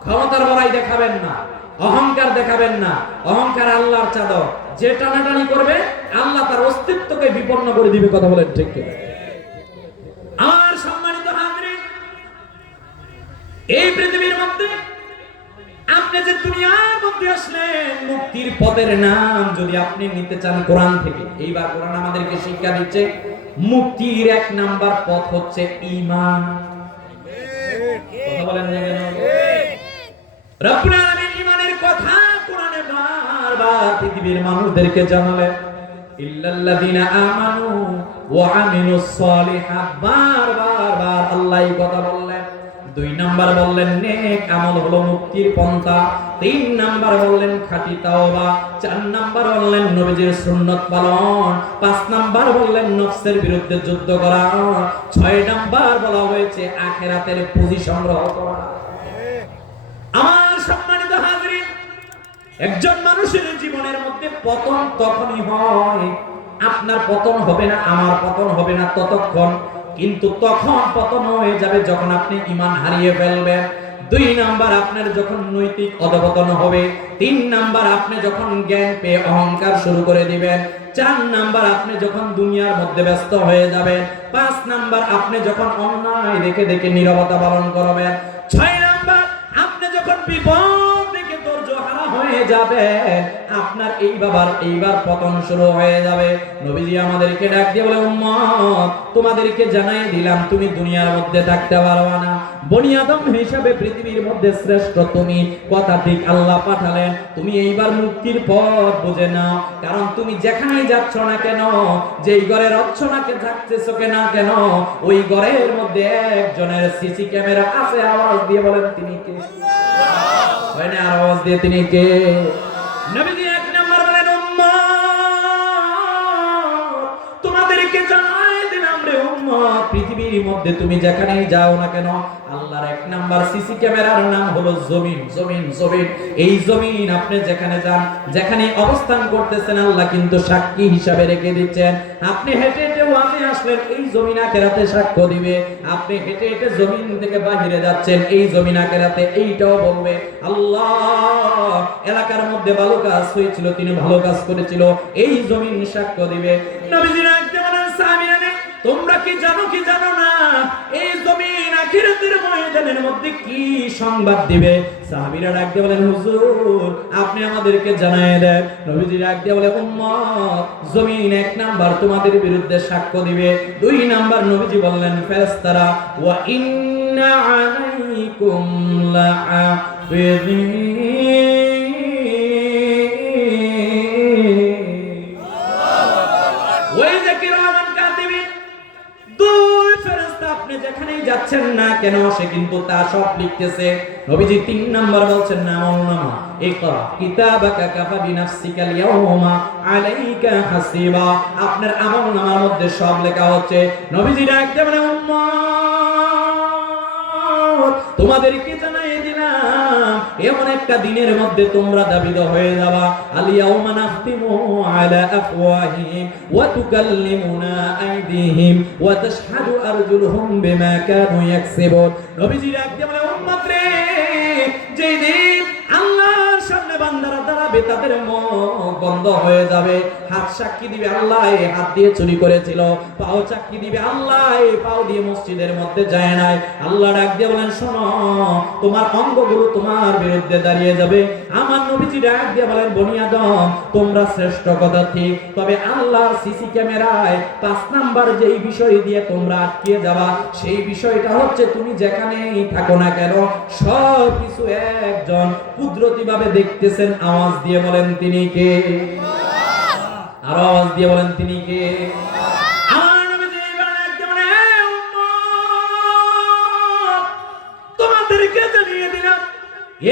ক্ষমতার বড়াই দেখাবেন না, অহংকার দেখাবেন না। অহংকার আল্লাহর চাদর, যে টানাটানি করবে আল্লাহ তার অস্তিত্বকে বিপন্ন করে দিবে। কথা বলেন ঠিক কিনা? আমার সম্মানিত হাজরিন, এই পৃথিবীর মধ্যে আপনি যে দুনিয়ার মধ্যে আসলেন, মুক্তির পথের নাম যদি আপনি নিতে চান কোরআন থেকে, এইবার কোরআন আমাদেরকে শিক্ষা দিচ্ছে মুক্তির 1 নাম্বার পথ হচ্ছে ঈমান। কথা বলেন না কেন? রব্বুল আলামিন ঈমানের কথা কোরআনে বারবার পৃথিবীর মানুষদেরকে জানালেন। ইল্লাল্লাযীনা আমানু ওয়া আমিলুস সালিহাত, বারবার আল্লাহ এই কথা বললেন। 2 নাম্বার বললেন নেক আমল হলো মুক্তির পন্থা। 3 নাম্বার বললেন খাঁটি তাওবা। 4 নাম্বার বললেন নবীজির সুন্নাত পালন। 5 নাম্বার বললেন নফসের বিরুদ্ধে যুদ্ধ করা। 6 নাম্বার বলা হয়েছে আখিরাতের পুঁজি সংগ্রহ করা। আমার সম্মানিত হাজরিন, একজন মানুষের জীবনের মধ্যে পতন তখনই হয়, আপনার পতন হবে না, আমার পতন হবে না ততক্ষণ, কিন্তু তখন পতন হয়ে যাবে যখন আপনি ঈমান হারিয়ে ফেলবেন। 2 নাম্বার আপনার যখন নৈতিক অধঃপতন হবে। 3 নাম্বার আপনি যখন জ্ঞান পেয়ে অহংকার শুরু করে দিবেন। 4 নাম্বার আপনি যখন দুনিয়ার মধ্যে ব্যস্ত হয়ে যাবেন। 5 নাম্বার আপনি যখন অন্যায় দেখে দেখে নীরবতা পালন করবেন। 6 নাম্বার আপনি যখন বিপদ দেখে ধৈর্য হারা হয়ে যাবে, আপনার এইবার পতন শুরু হয়ে যাবে। নবীজি আমাদেরকে ডাক দিয়ে বলে, উম্মত তোমাদেরকে জানাই দিলাম তুমি দুনিয়ার মধ্যে থাকতে পারবে না, বনি আদম হিসাবে পৃথিবীর মধ্যে শ্রেষ্ঠ তুমি। কথা ঠিক, আল্লাহ পাঠালেন, তুমি এইবার মুক্তির পথ বুঝে নাও। কারণ তুমি যেখানেই যাচ্ছ না কেন, যেই ঘরে রচ্ছ না কে থাকতেছো না কেন, ওই ঘরের মধ্যে একজনের সিসি ক্যামেরা আছে। আওয়াজ দিয়ে বলেন তিনি কে? হয় না? আর আওয়াজ দিয়ে তিনি কে? নবীজি 1 নাম্বার বলেন, উম্মত তোমাদেরকে জানাই দিলাম রে উম্মত, পৃথিবীর মধ্যে তুমি যেখানেই যাও না কেন, আল্লাহর 1 নাম্বার সিসি ক্যামেরার নাম হলো জমিন। জমিন জমিন এই জমিন আপনি যেখানে যান, যেখানে অবস্থান করতেছেন, আল্লাহ কিন্তু সাক্ষী হিসাবে রেখে দিচ্ছেন। আপনি হেঁটে হেঁটে ওয়াজে আসলেন, এই জমিন আখিরাতে সাক্ষ্য দিবে। আপনি হেঁটে হেঁটে জমিন থেকে বাহিরে যাচ্ছেন, এই জমিন আখিরাতে এইটাও বলবে। আল্লাহ এলাকার মধ্যে ভালো কাজ হয়েছিল, তিনি ভালো কাজ করেছিল, এই জমিন সাক্ষ্য দিবে। নবীজি রাখতে বলেন, সাহাবীরা তোমরা কি জানো কি জানো না, এই জমিন আখিরাতের ময়দানের মধ্যে কি সংবাদ দিবে? সাহাবীরা ডাক দিয়ে বলেন, হুজুর আপনি আমাদেরকে জানায় দেন। নবীজি ডাক দিয়ে বলে, উম্মত জমিন 1 নাম্বার তোমাদের বিরুদ্ধে সাক্ষ্য দিবে। 2 নাম্বার নবীজি বললেন ফেরেশতারা, ওয়া ইন্না আলাইকুম লাহাফিযিন। ওই যে কিরামান কাতিবিন, 2 ফেরেশতা আপনি যেখানেই যাচ্ছেন না কেন সে কিন্তু তা সব লিখতেছে। নবীজি 3 নাম্বার বলছেন আমলনামা, ইকরা কিতাবাকা কাফা বিনাফসিকা আল-ইয়াওমা আলাইকা হাসিবা, আপনার আমলনামার মধ্যে সব লেখা হচ্ছে। নবীজি ডাকতে মানে, উম্মত তোমাদেরকে জানাই দিলাম এমন একটা দিনের মধ্যে তোমরা দাবিত হয়ে যাবা। আল-ইয়াওমা নাখতিমু আলা আফওয়াহিহিম ওয়া তুকাল্লিমুনা আইদিহিম ওয়া তাশহাদু আরজুলুহুম বিমা কানু ইয়াকসিবুন। নবীজি ডাকতে বলে, উম্মত রে, যেই দিন আল্লাহর সামনে বান্দারা দাঁড়াবে তাদের মুখ বন্ধ হয়ে যাবে। হাত সাক্ষী দিবে আল্লাহ এই হাত দিয়ে চুরি করেছিল, পাও সাক্ষী দিবে আল্লাহ এই পাও দিয়ে মসজিদের মধ্যে যায় নাই। আল্লাহ ডাক দিয়ে বলেন, শোনো তোমার অঙ্গগুলো তোমার বিরুদ্ধে দাঁড়িয়ে যাবে। আমার নবীজি ডাক দিয়ে বলেন, বনি আদম তোমরা শ্রেষ্ঠ কথা ঠিক, তবে আল্লাহর সিসি ক্যামেরায় 5 নাম্বার যেই বিষয় দিয়ে তোমরা আটকে যাবা, সেই বিষয়টা হচ্ছে তুমি যেখানেই থাকো না কেন সব কিছু একজন কুদরতি ভাবে দেখতেছেন। আওয়াজ দিয়ে বলেন তিনি কে? আর আওয়াজ দিয়ে বলেন তিনি কে? আমার নবীজি এবার ডাকতে বলে, উম্মত তোমাদেরকে জানিয়ে দিলাম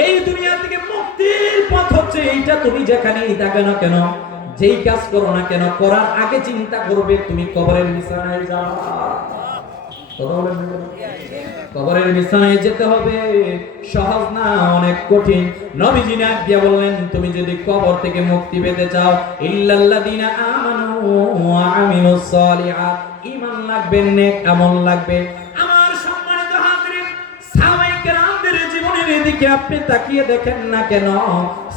এই দুনিয়া থেকে মুক্তির পথ হচ্ছে এইটা। তুমি যেখানেই থাকো না কেন, যেই কাজ করো না কেন, করার আগে চিন্তা করবে তুমি কবরের বিছানায় যাওয়া। কথা বলেন। কবরের বিছানায় যেতে হবে, সহজ না, অনেক কঠিন। নবীজি ডাক দিয়ে বললেন, তুমি যদি কবর থেকে মুক্তি পেতে চাও, ইল্লাল্লাযিনা আমানু ওয়া আমিলুস সালিহাত, ঈমান লাগবে, নেক আমল লাগবে। আমার সম্মানিত হাজরিন, সাহাবায়ে কেরামদের জীবনের দিকে আপনি তাকিয়ে দেখেন না কেন?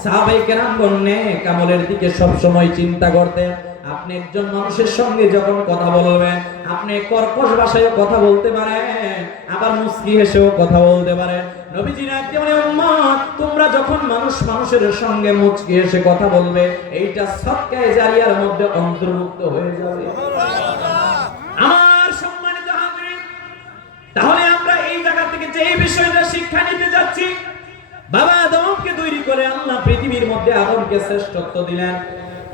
সাহাবায়ে কেরামগণ নেক আমলের দিকে সব সময় চিন্তা করতেন। আপনি একজন মানুষের সঙ্গে যখন কথা বলবেন, আপনি কর্কশ ভাষায় কথা বলতে পারেন, আবার মুস্কি হেসেও কথা বলতে পারেন। নবীজি রাখতে বলে, উম্মত, তোমরা যখন মানুষের সঙ্গে মুচকি হেসে কথা বলবে, এইটা সদকায়ে জারিয়ার মধ্যে অন্তর্ভুক্ত হয়ে যাবে। আমার সম্মানিত হাজরিন, তাহলে আমরা এই জায়গা থেকে যে বিষয়টা শিক্ষা নিতে যাচ্ছি, বাবা আদমকে তৈরি করে আল্লাহ পৃথিবীর মধ্যে আদমকে শ্রেষ্ঠত্ব দিলেন।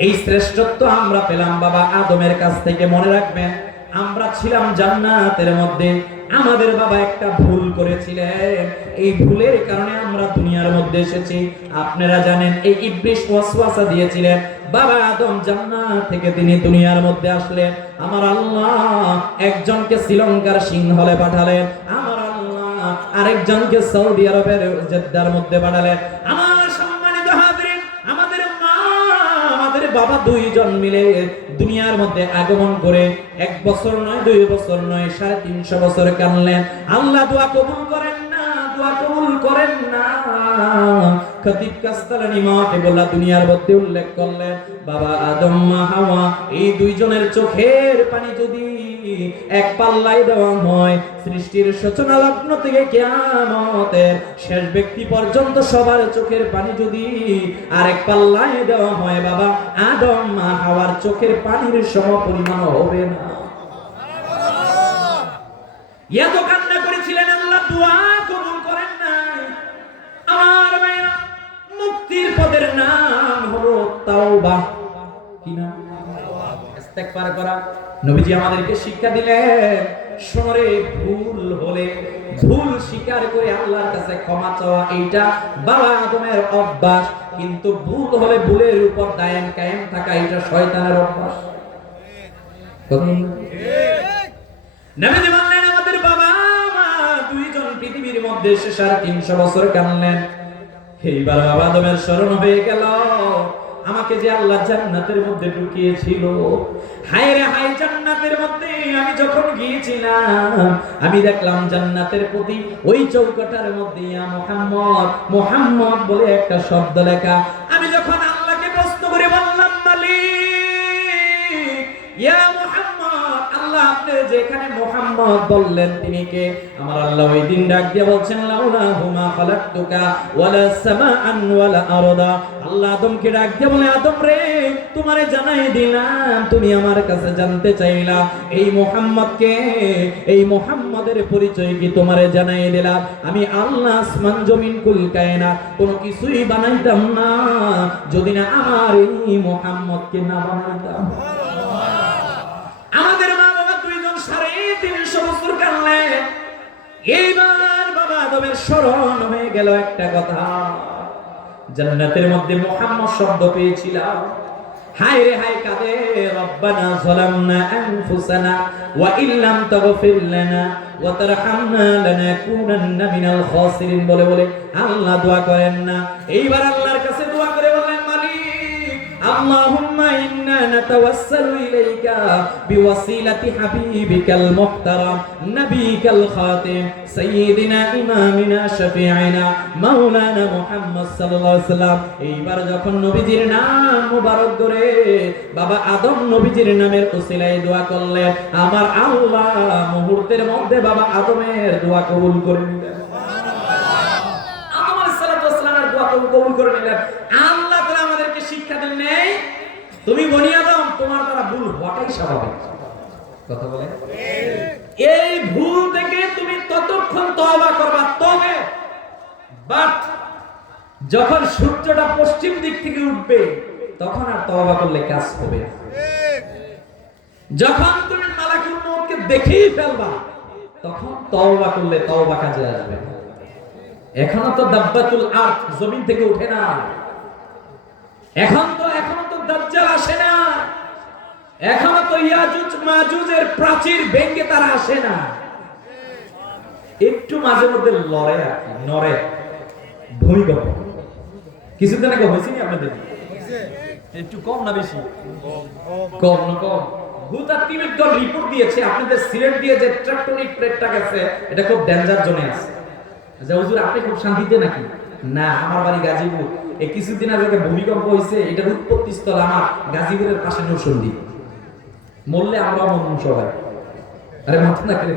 এই শ্রেষ্ঠত্ব আমরা পেলাম বাবা আদমের কাছ থেকে। মনে রাখবেন, আমরা ছিলাম জান্নাতের মধ্যে, আমাদের বাবা একটা ভুল করেছিলেন, এই ভুলের কারণে আমরা দুনিয়ার মধ্যে এসেছি। আপনারা জানেন, এই ইবলিস ওয়াসওয়াসা দিয়েছিলেন, বাবা আদম জান্নাত থেকে তিনি দুনিয়ার মধ্যে আসলেন। আমার আল্লাহ একজনকে শ্রীলঙ্কার সিংহলে পাঠালেন, আমার আল্লাহ আরেকজনকে সৌদি আরবের জেদ্দার মধ্যে পাঠালেন। আমার সম্মানিত হাজরিন, আমাদের মা, আমাদের বাবা দুইজন মিলে দুনিয়ার মধ্যে আগমন করে 1 বছর নয়, 2 বছর নয়, 350 বছর কানলেন। আল্লাহ দোয়া কবুল করেন না, দোয়া কবুল করেন না। খতিব কাস্তালানী মাহফিজুল্লাহ দুনিয়ার মধ্যে উল্লেখ করলেন, বাবা আদম মা হাওয়া এই দুইজনের চোখের পানি যদি এক পাল্লায় দেওয়া হয়, সৃষ্টির সূচনা লগ্ন থেকে কিয়ামতের শেষ ব্যক্তি পর্যন্ত সবার চোখের পানি যদি আরেক পাল্লায় দেওয়া হয়, বাবা আদম মা হাওয়ার চোখের পানির সমপরিমাণ হবে না। এত কান্না করেছিলেন, আল্লাহ দোয়া কবুল করেন নাই। আমার ভাইরা, মুক্তির পথের নাম হলো তাওবা। কি নাম? ইস্তেগফার করা। নবীজি আমাদেরকে শিক্ষা দিলেন, শোনে ভুল হলে ভুল স্বীকার করে আল্লাহর কাছে ক্ষমা চাওয়া, এইটা বাবা আদমের অভ্যাস। কিন্তু ভুল হলে ভুলের উপর দায়াম কায়েম থাকা, এটা শয়তানের অভ্যাস। নবীজি বললেন, আমাদের বাবা মা দুইজন পৃথিবীর মধ্যে 350 বছর কানলেন। এইবার বাবা আদমের স্মরণ হয়ে গেল, আমাকে যে আল্লাহ জান্নাতের মধ্যে ঢুকিয়েছিল, হায় রে হায়, জান্নাতের মধ্যে আমি যখন গিয়েছিলাম, আমি দেখলাম জান্নাতের প্রতি ওই চৌকাটার মধ্যে ইয়া মুহাম্মদ, মুহাম্মদ বলে একটা শব্দ লেখা। আমি যখন আল্লাহকে প্রশ্ন করে বললাম, মালিক ইয়া মুহাম্মদ, আল্লাহ আপনি যেখানে মুহাম্মদ বললেন তিনি কে? আমার আল্লাহ ওই দিন ডাক দিয়ে বলছেন, লাউলা হুমা খালাকতুকা ওয়ালা সামাআন ওয়ালা আরদা। আল্লাহ আদমকে ডাক দিয়ে বলে, আদম রে, তোমারে জানাই দিলাম, তুমি আমার কাছে জানতে চাইলা এই মুহাম্মদ কে, এই মুহাম্মদের পরিচয় কি তোমারে জানাই দিলাম। আমি আল্লাহ আসমান জমিন কুল কায়নাত কোনো কিছুই বানাইতাম না যদি না আমার এই মুহাম্মদকে না বানাইতাম। আমাদের মা বাবা দুইজন 350 বছর কানলেন। এইবার বাবা আদমের স্মরণ হয়ে গেল একটা কথা, জান্নাতের মধ্যে মুহাম্মদ শব্দ পেয়েছিলাম। হায় রে হায়, কাঁদে, রব্বানা যালামনা আনফুসানা ওয়া ইল্লাম তাগফির লানা ওয়া তারহামনা লানাকুনান্না মিনাল খাসিরিন বলে বলে আল্লাহ দোয়া করেন না। এইবার আল্লাহর কাছে দোয়া করে বললেন, মালিক আল্লাহুম্মা ইন্না নাতাওয়াসসালু ইলাইকা বিওয়াসিলাতি হাবিবিকাল মুহতারাম নবিকাল খাতিম সাইয়্যিদিনা ইমামিনা শাফিঈনা মাওলানা মুহাম্মদ সাল্লাল্লাহু আলাইহি ওয়াসাল্লাম। এইবার যখন নবীজির নাম মুবারক করে বাবা আদম নবীজির নামের ওসিলায় দোয়া করলেন, আমার আল্লাহ মুহূর্তের মধ্যে বাবা আদমের দোয়া কবুল করে নিলেন। আদম আলাইহিস সালাতু ওয়াস সালামের দোয়া কবুল করে নিলেন। আল্লাহ তাআলা আমাদেরকে শিক্ষা দেন, নেই তুমি বনি আদম, তোমার দ্বারা ভুল হওয়াটাই স্বাভাবিক। কথা বলে, এই ভুল থেকে তুমি ততক্ষণ তওবা করবা, তবে বাট যখন সূর্যটা পশ্চিম দিক থেকে উঠবে তখন আর তওবা করলে কাজ হবে না। যখন তুমি মালাকুল মউতকে দেখেই ফেলবা তখন তওবা করলে তওবা কাজে আসবে। এখনো তো দাব্বাতুল আরদ জমিন থেকে উঠে না, এখনো তো দাজ্জাল আসে না, এখনো তো ইয়াজুজ মাজুজের প্রাচীর ভেঙে তারা আসে না। একটু মাঝে মধ্যে লড়ে আর কি, নড়ে, ভূমিকম্প। কিছুদিন আগে হয়েছে নি আপনাদের? একটু কম না বেশি? কম না কম? ভূতাত্ত্বিক দল রিপোর্ট দিয়েছে আপনাদের সিলেট দিয়ে যে ট্রাকটনিক প্লেটটা গেছে এটা খুব ডেঞ্জার জোনে আছে। আচ্ছা হুজুর আপনি খুব শান্তিতে নাকি? না, আমার বাড়ি গাজীপুর। এই কিছুদিন আগে ভূমিকম্প হয়েছে, এটার উৎপত্তি স্থল আমার গাজীপুরের পাশে নরসিংদী। মরলে আমরাও মরুন সবাই। আরে মাথা না কেন?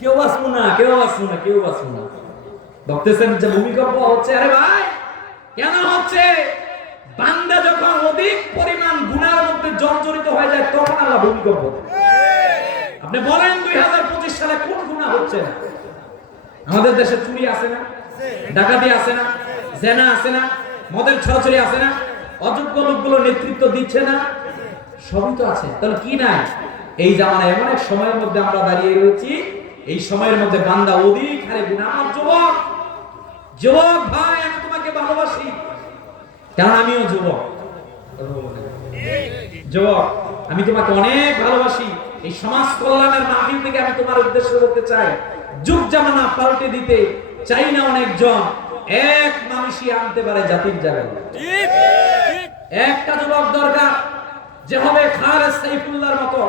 কেউ বাঁচবো না, কেউ বাঁচবো না, কেউ বাঁচবো না। ভাবতেছেন যে ভূমিকম্প হচ্ছে, আরে ভাই কেন হচ্ছে? বান্দা যখন অধিক পরিমাণ গুনাহের মধ্যে জর্জরিত হয়ে যায় তখন আল্লাহ ভূমিকম্প দেয়। আপনি বলেন 2025 সালে কোন গুনাহ হচ্ছে না? আমাদের দেশে চুরি আছে না, ডাকাতি আছে না, জেনা আছে না, মদের ছড়াছড়ি আছে না, অযোগ্য লোকগুলো নেতৃত্ব দিচ্ছে না, সবই তো আছে। তাহলে কি নাই? এই জামানায় এমন এক সময়ের মধ্যে আমরা দাঁড়িয়ে রয়েছি, এই সময়ের মধ্যে বান্দা অধিক হারে গুনাহ। আমার যুবক যুবক ভাই, আমি তোমাকে ভালোবাসি কারণ আমিও যুবক। যুবক আমি তোমাকে অনেক ভালোবাসি। এই সমাজ কল্যাণের মাহফিল থেকে আমি তোমার উদ্দেশ্য করতে চাই, যুগ জামানা পাল্টে দিতে চাই না অনেকজন, এক মানুষই আনতে পারে জাতির জায়গায়। একটা যুবক দরকার যে হবে খালেদ সাইফুল্লাহর মতো,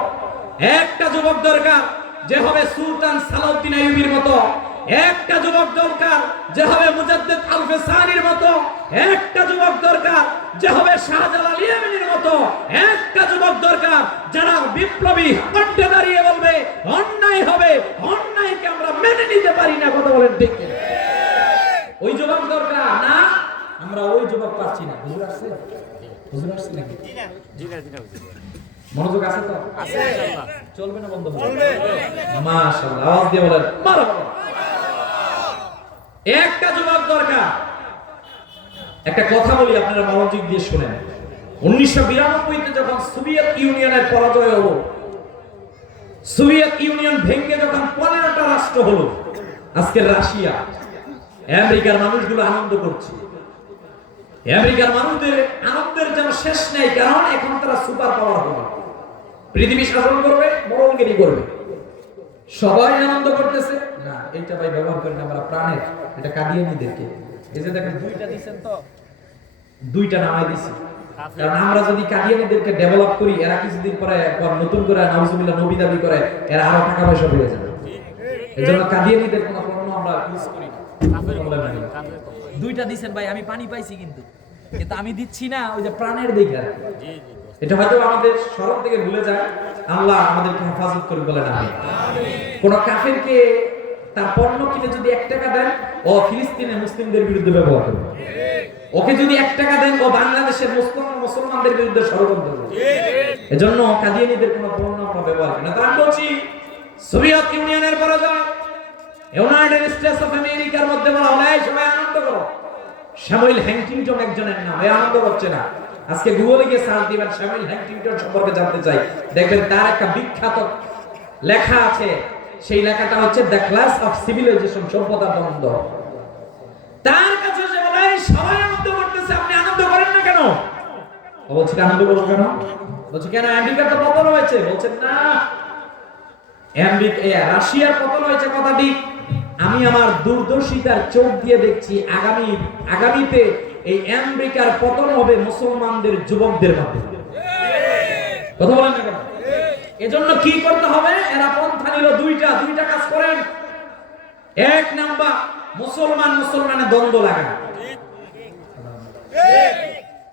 একটা যুবক দরকার যে হবে সুলতান সালাউদ্দিন আইয়ুবীর মতো, একটা যুবক দরকার যে হবে মুজাদ্দিদ আল-ফিসানির মতো, একটা যুবক দরকার যে হবে শাহজালাল ইয়ামানির মতো, একটা যুবক দরকার যারা বিপ্লবী কণ্ঠে দাঁড়িয়ে বলবে অন্যায় হবে, অন্যায়কে আমরা মেনে নিতে পারি না। কথা বলেন ঠিক কিনা? ওই যুবক দরকার না, আমরা ওই যুবক পাচ্ছি না। হুজুর আসছে? হুজুর আসছে নাকি? মনোযোগ আছে তো? আছে ইনশাআল্লাহ। চলবে না বন্ধ হবে? চলবে। মাশাআল্লাহ, আওয়াজ দিয়ে বলেন মারহাবা। একটা যুবক দরকার। একটা কথা বলি, আপনারা মনোযোগ দিয়ে শুনেন। 1992 তে যখন সোভিয়েত ইউনিয়নের পরাজয় হলো, সোভিয়েত ইউনিয়ন ভেঙে যখন 15টা রাষ্ট্র হলো, আজকে রাশিয়া, আমেরিকার মানুষগুলো আনন্দ করছে। আমেরিকার মানুষদের আনন্দের যেন শেষ নেই, কারণ এখন তারা সুপার পাওয়ার হবে, পৃথিবী শাসন করবে, মরলগিরি করবে। সবাই আনন্দ করতেছে। না, এইটা ভাই ব্যবহার করেন আমরা প্রাণের, এটা কাদিয়ানীদেরকে। এই যে দেখেন দুইটা দিবেন, তো দুইটা নামাই দিছি, কারণ আমরা যদি কাদিয়ানীদেরকে ডেভেলপ করি, এরা কিছুদিন পরে নতুন করে নাউজুবিল্লাহ নবী দাবি করে, এরা আরো টাকা পয়সা পেয়ে যাবে। এজন্য কাদিয়ানীদের কোনো পণ্য আমরা ইউজ করি না। দুইটা দিছেন ভাই, আমি পানি পাইছি কিন্তু আমি দিচ্ছি না, ওই যে প্রাণের দিকে। এটা হয়তো আমাদের স্মরণ থেকে ভুলে যায়, আল্লাহ আমাদেরকে হেফাজত করে বলেন আমিন। কোন কাফেরকে তার পণ্য কিনে যদি 1 টাকা দেন, ও ফিলিস্তিনের মুসলিমদের বিরুদ্ধে ব্যবহার করবে। ওকে যদি 1 টাকা দেন, ও বাংলাদেশের মুসলমানদের বিরুদ্ধে ষড়যন্ত্র করবে। এজন্য কাদিয়ানীদের কোনো পণ্য আমরা ব্যবহার করি না। তার বলছি সোভিয়েত ইউনিয়নের পরাজয়, ইউনাইটেড স্টেটস অফ আমেরিকার মধ্যে বলা হলো এই সবাই আনন্দ করো। স্যামুয়েল হ্যাংটিংটন একজনের নাম, এই আনন্দ করছে না। আজকে গুগলে গিয়ে সার্চ দিবেন স্যামুয়েল হ্যাংটিংটন সম্পর্কে জানতে চাই, দেখবেন তার একটা বিখ্যাত লেখা আছে। সেই লেখাটা হচ্ছে দ্য ক্লাস অফ সিভিলাইজেশন, সভ্যতার দ্বন্দ্ব। তার কাছে সে বলে সবাই আনন্দ করতেছে, আপনি আনন্দ করেন না কেন? ও বলছে আনন্দ করব কেন? বলছে কেন আমেরিকার তো পতন হয়েছে। বলছেন না, রাশিয়ার পতন হয়েছে কথা ঠিক, আমি আমার দূরদর্শিতার চোখ দিয়ে দেখছি আগামীতে এই আমেরিকার পতন হবে মুসলমানদের যুবকদের মাধ্যমে। কথা বলেন না কেন? এজন্য কি করতে হবে? এরা পন্থা নিল দুইটা কাজ করেন। এক নাম্বার, মুসলমানের দ্বন্দ্ব লাগান।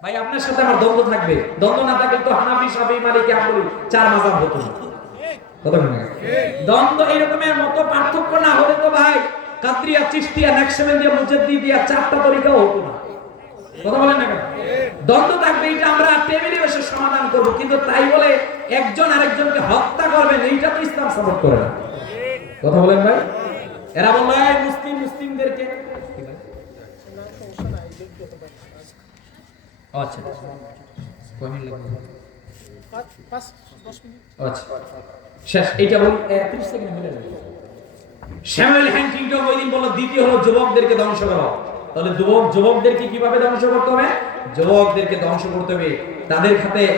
ভাই আপনার সাথে আমার দ্বন্দ্ব থাকবে, দ্বন্দ্ব না থাকলে তো হানাফি, শাফিঈ, মালিকি, হাম্বলি 4 মাযহাব হতো না। কথা বলেন না? দ্বন্দ্ব এরকমের মত পার্থক্য না হলে তো ভাই কাদরিয়া, চিশতিয়া, নাকশবন্দিয়া, মুজাদ্দিদিয়া 4টা তরিকাও হতো না। কথা বলেন না কেন? দ্বন্দ্ব থাকবে, এটা আমরা টেবিলে বসে সমাধান করব, কিন্তু তাই বলে একজন আরেকজনকে হত্যা করবেন, এইটা তো ইসলাম সাপোর্ট করে না। কথা বলেন ভাই? এরা বলল এই মুসলিমদেরকে আচ্ছা কয় মিনিট লাগবে? 5-10 মিনিট। আচ্ছা শেষ, এইটা বল 30 সেকেন্ড হয়ে যাবে। স্যামুয়েল হ্যাংটিংটন ওই দিন বলল দ্বিতীয় হলো যুবকদেরকে ধ্বংস করো। তাহলে যুবকদেরকে কিভাবে ধ্বংস করতে হবে? যুবকদেরকে ধ্বংস করতে হবে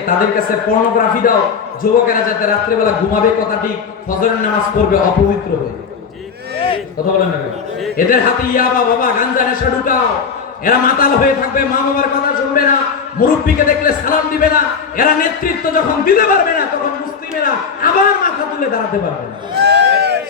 তাদের কাছে পর্নোগ্রাফি দাও, যুবকেরা যাতে রাত্রিবেলা ঘুমাবে, কথা ঠিক, ফজরের নামাজ পড়বে অপবিত্র হয়ে। কথা বলেন না কেন? এদের হাতে ইয়াবা বাবা গাঞ্জা নেশা ঢুকাও, এরা মাতাল হয়ে থাকবে, মা বাবার কথা শুনবে না, মুরব্বীকে দেখলে সালাম দিবে না, এরা নেতৃত্ব যখন দিতে পারবে না তখন মুসলিমেরা আবার মাথা তুলে দাঁড়াতে পারবে না।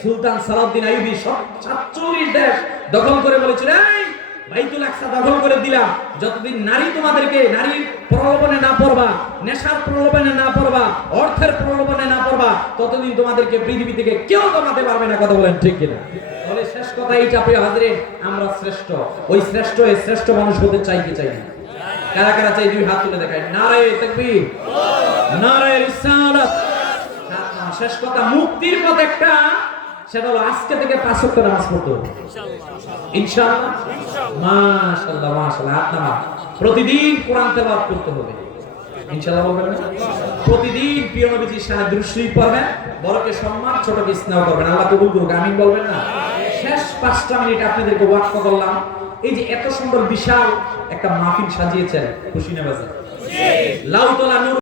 সুলতান সালাউদ্দিন আইয়ুবী 47 দেশ দখল করে বলেছিল, এই বাইতুল আকসা দখল করে দিলাম, যতদিন নারী তোমাদেরকে নারীর প্রলোভনে না পড়বা, নেশার প্রলোভনে না পড়বা, অর্থের প্রলোভনে না পড়বা, ততদিন তোমাদেরকে পৃথিবী থেকে কেউ কমাতে পারবে না। কথা বলেন ঠিক কিনা? বলে শেষ কথা এইটা, প্রিয় হাজিরিন, আমরা শ্রেষ্ঠ, ওই শ্রেষ্ঠ এই শ্রেষ্ঠ মানুষ হতে চাই কি চাই না? কারা কারা চাই? দুই হাত তুলে দেখায়। নারায়ে তাকবীর, নারায়ে রিসালাত। শেষ কথা, মুক্তির পথ একটা, সেটা হলো আজকে থেকে 5 ওয়াক্ত নামাজ পড়তে হবে ইনশাআল্লাহ। মাশাআল্লাহ মাশাআল্লাহ। হাত নামা। প্রতিদিন কোরআন তেলাওয়াত করতে হবে ইনশাআল্লাহ, বলবেন না? প্রতিদিন প্রিয় নবীজির শানে দুরূদ শরীফ পড়বেন, বড়কে সম্মান, ছোটকে স্নেহ করবেন। আল্লাহ কবুল করুক, আমিন বলবেন না? শেষ 5টা মিনিট আপনাদেরকে ওয়াক্ফ করলাম। এই যে এত সুন্দর বিশাল একটা মাহফিল সাজিয়েছেন খুশি না বাজার, লাউতলা নূর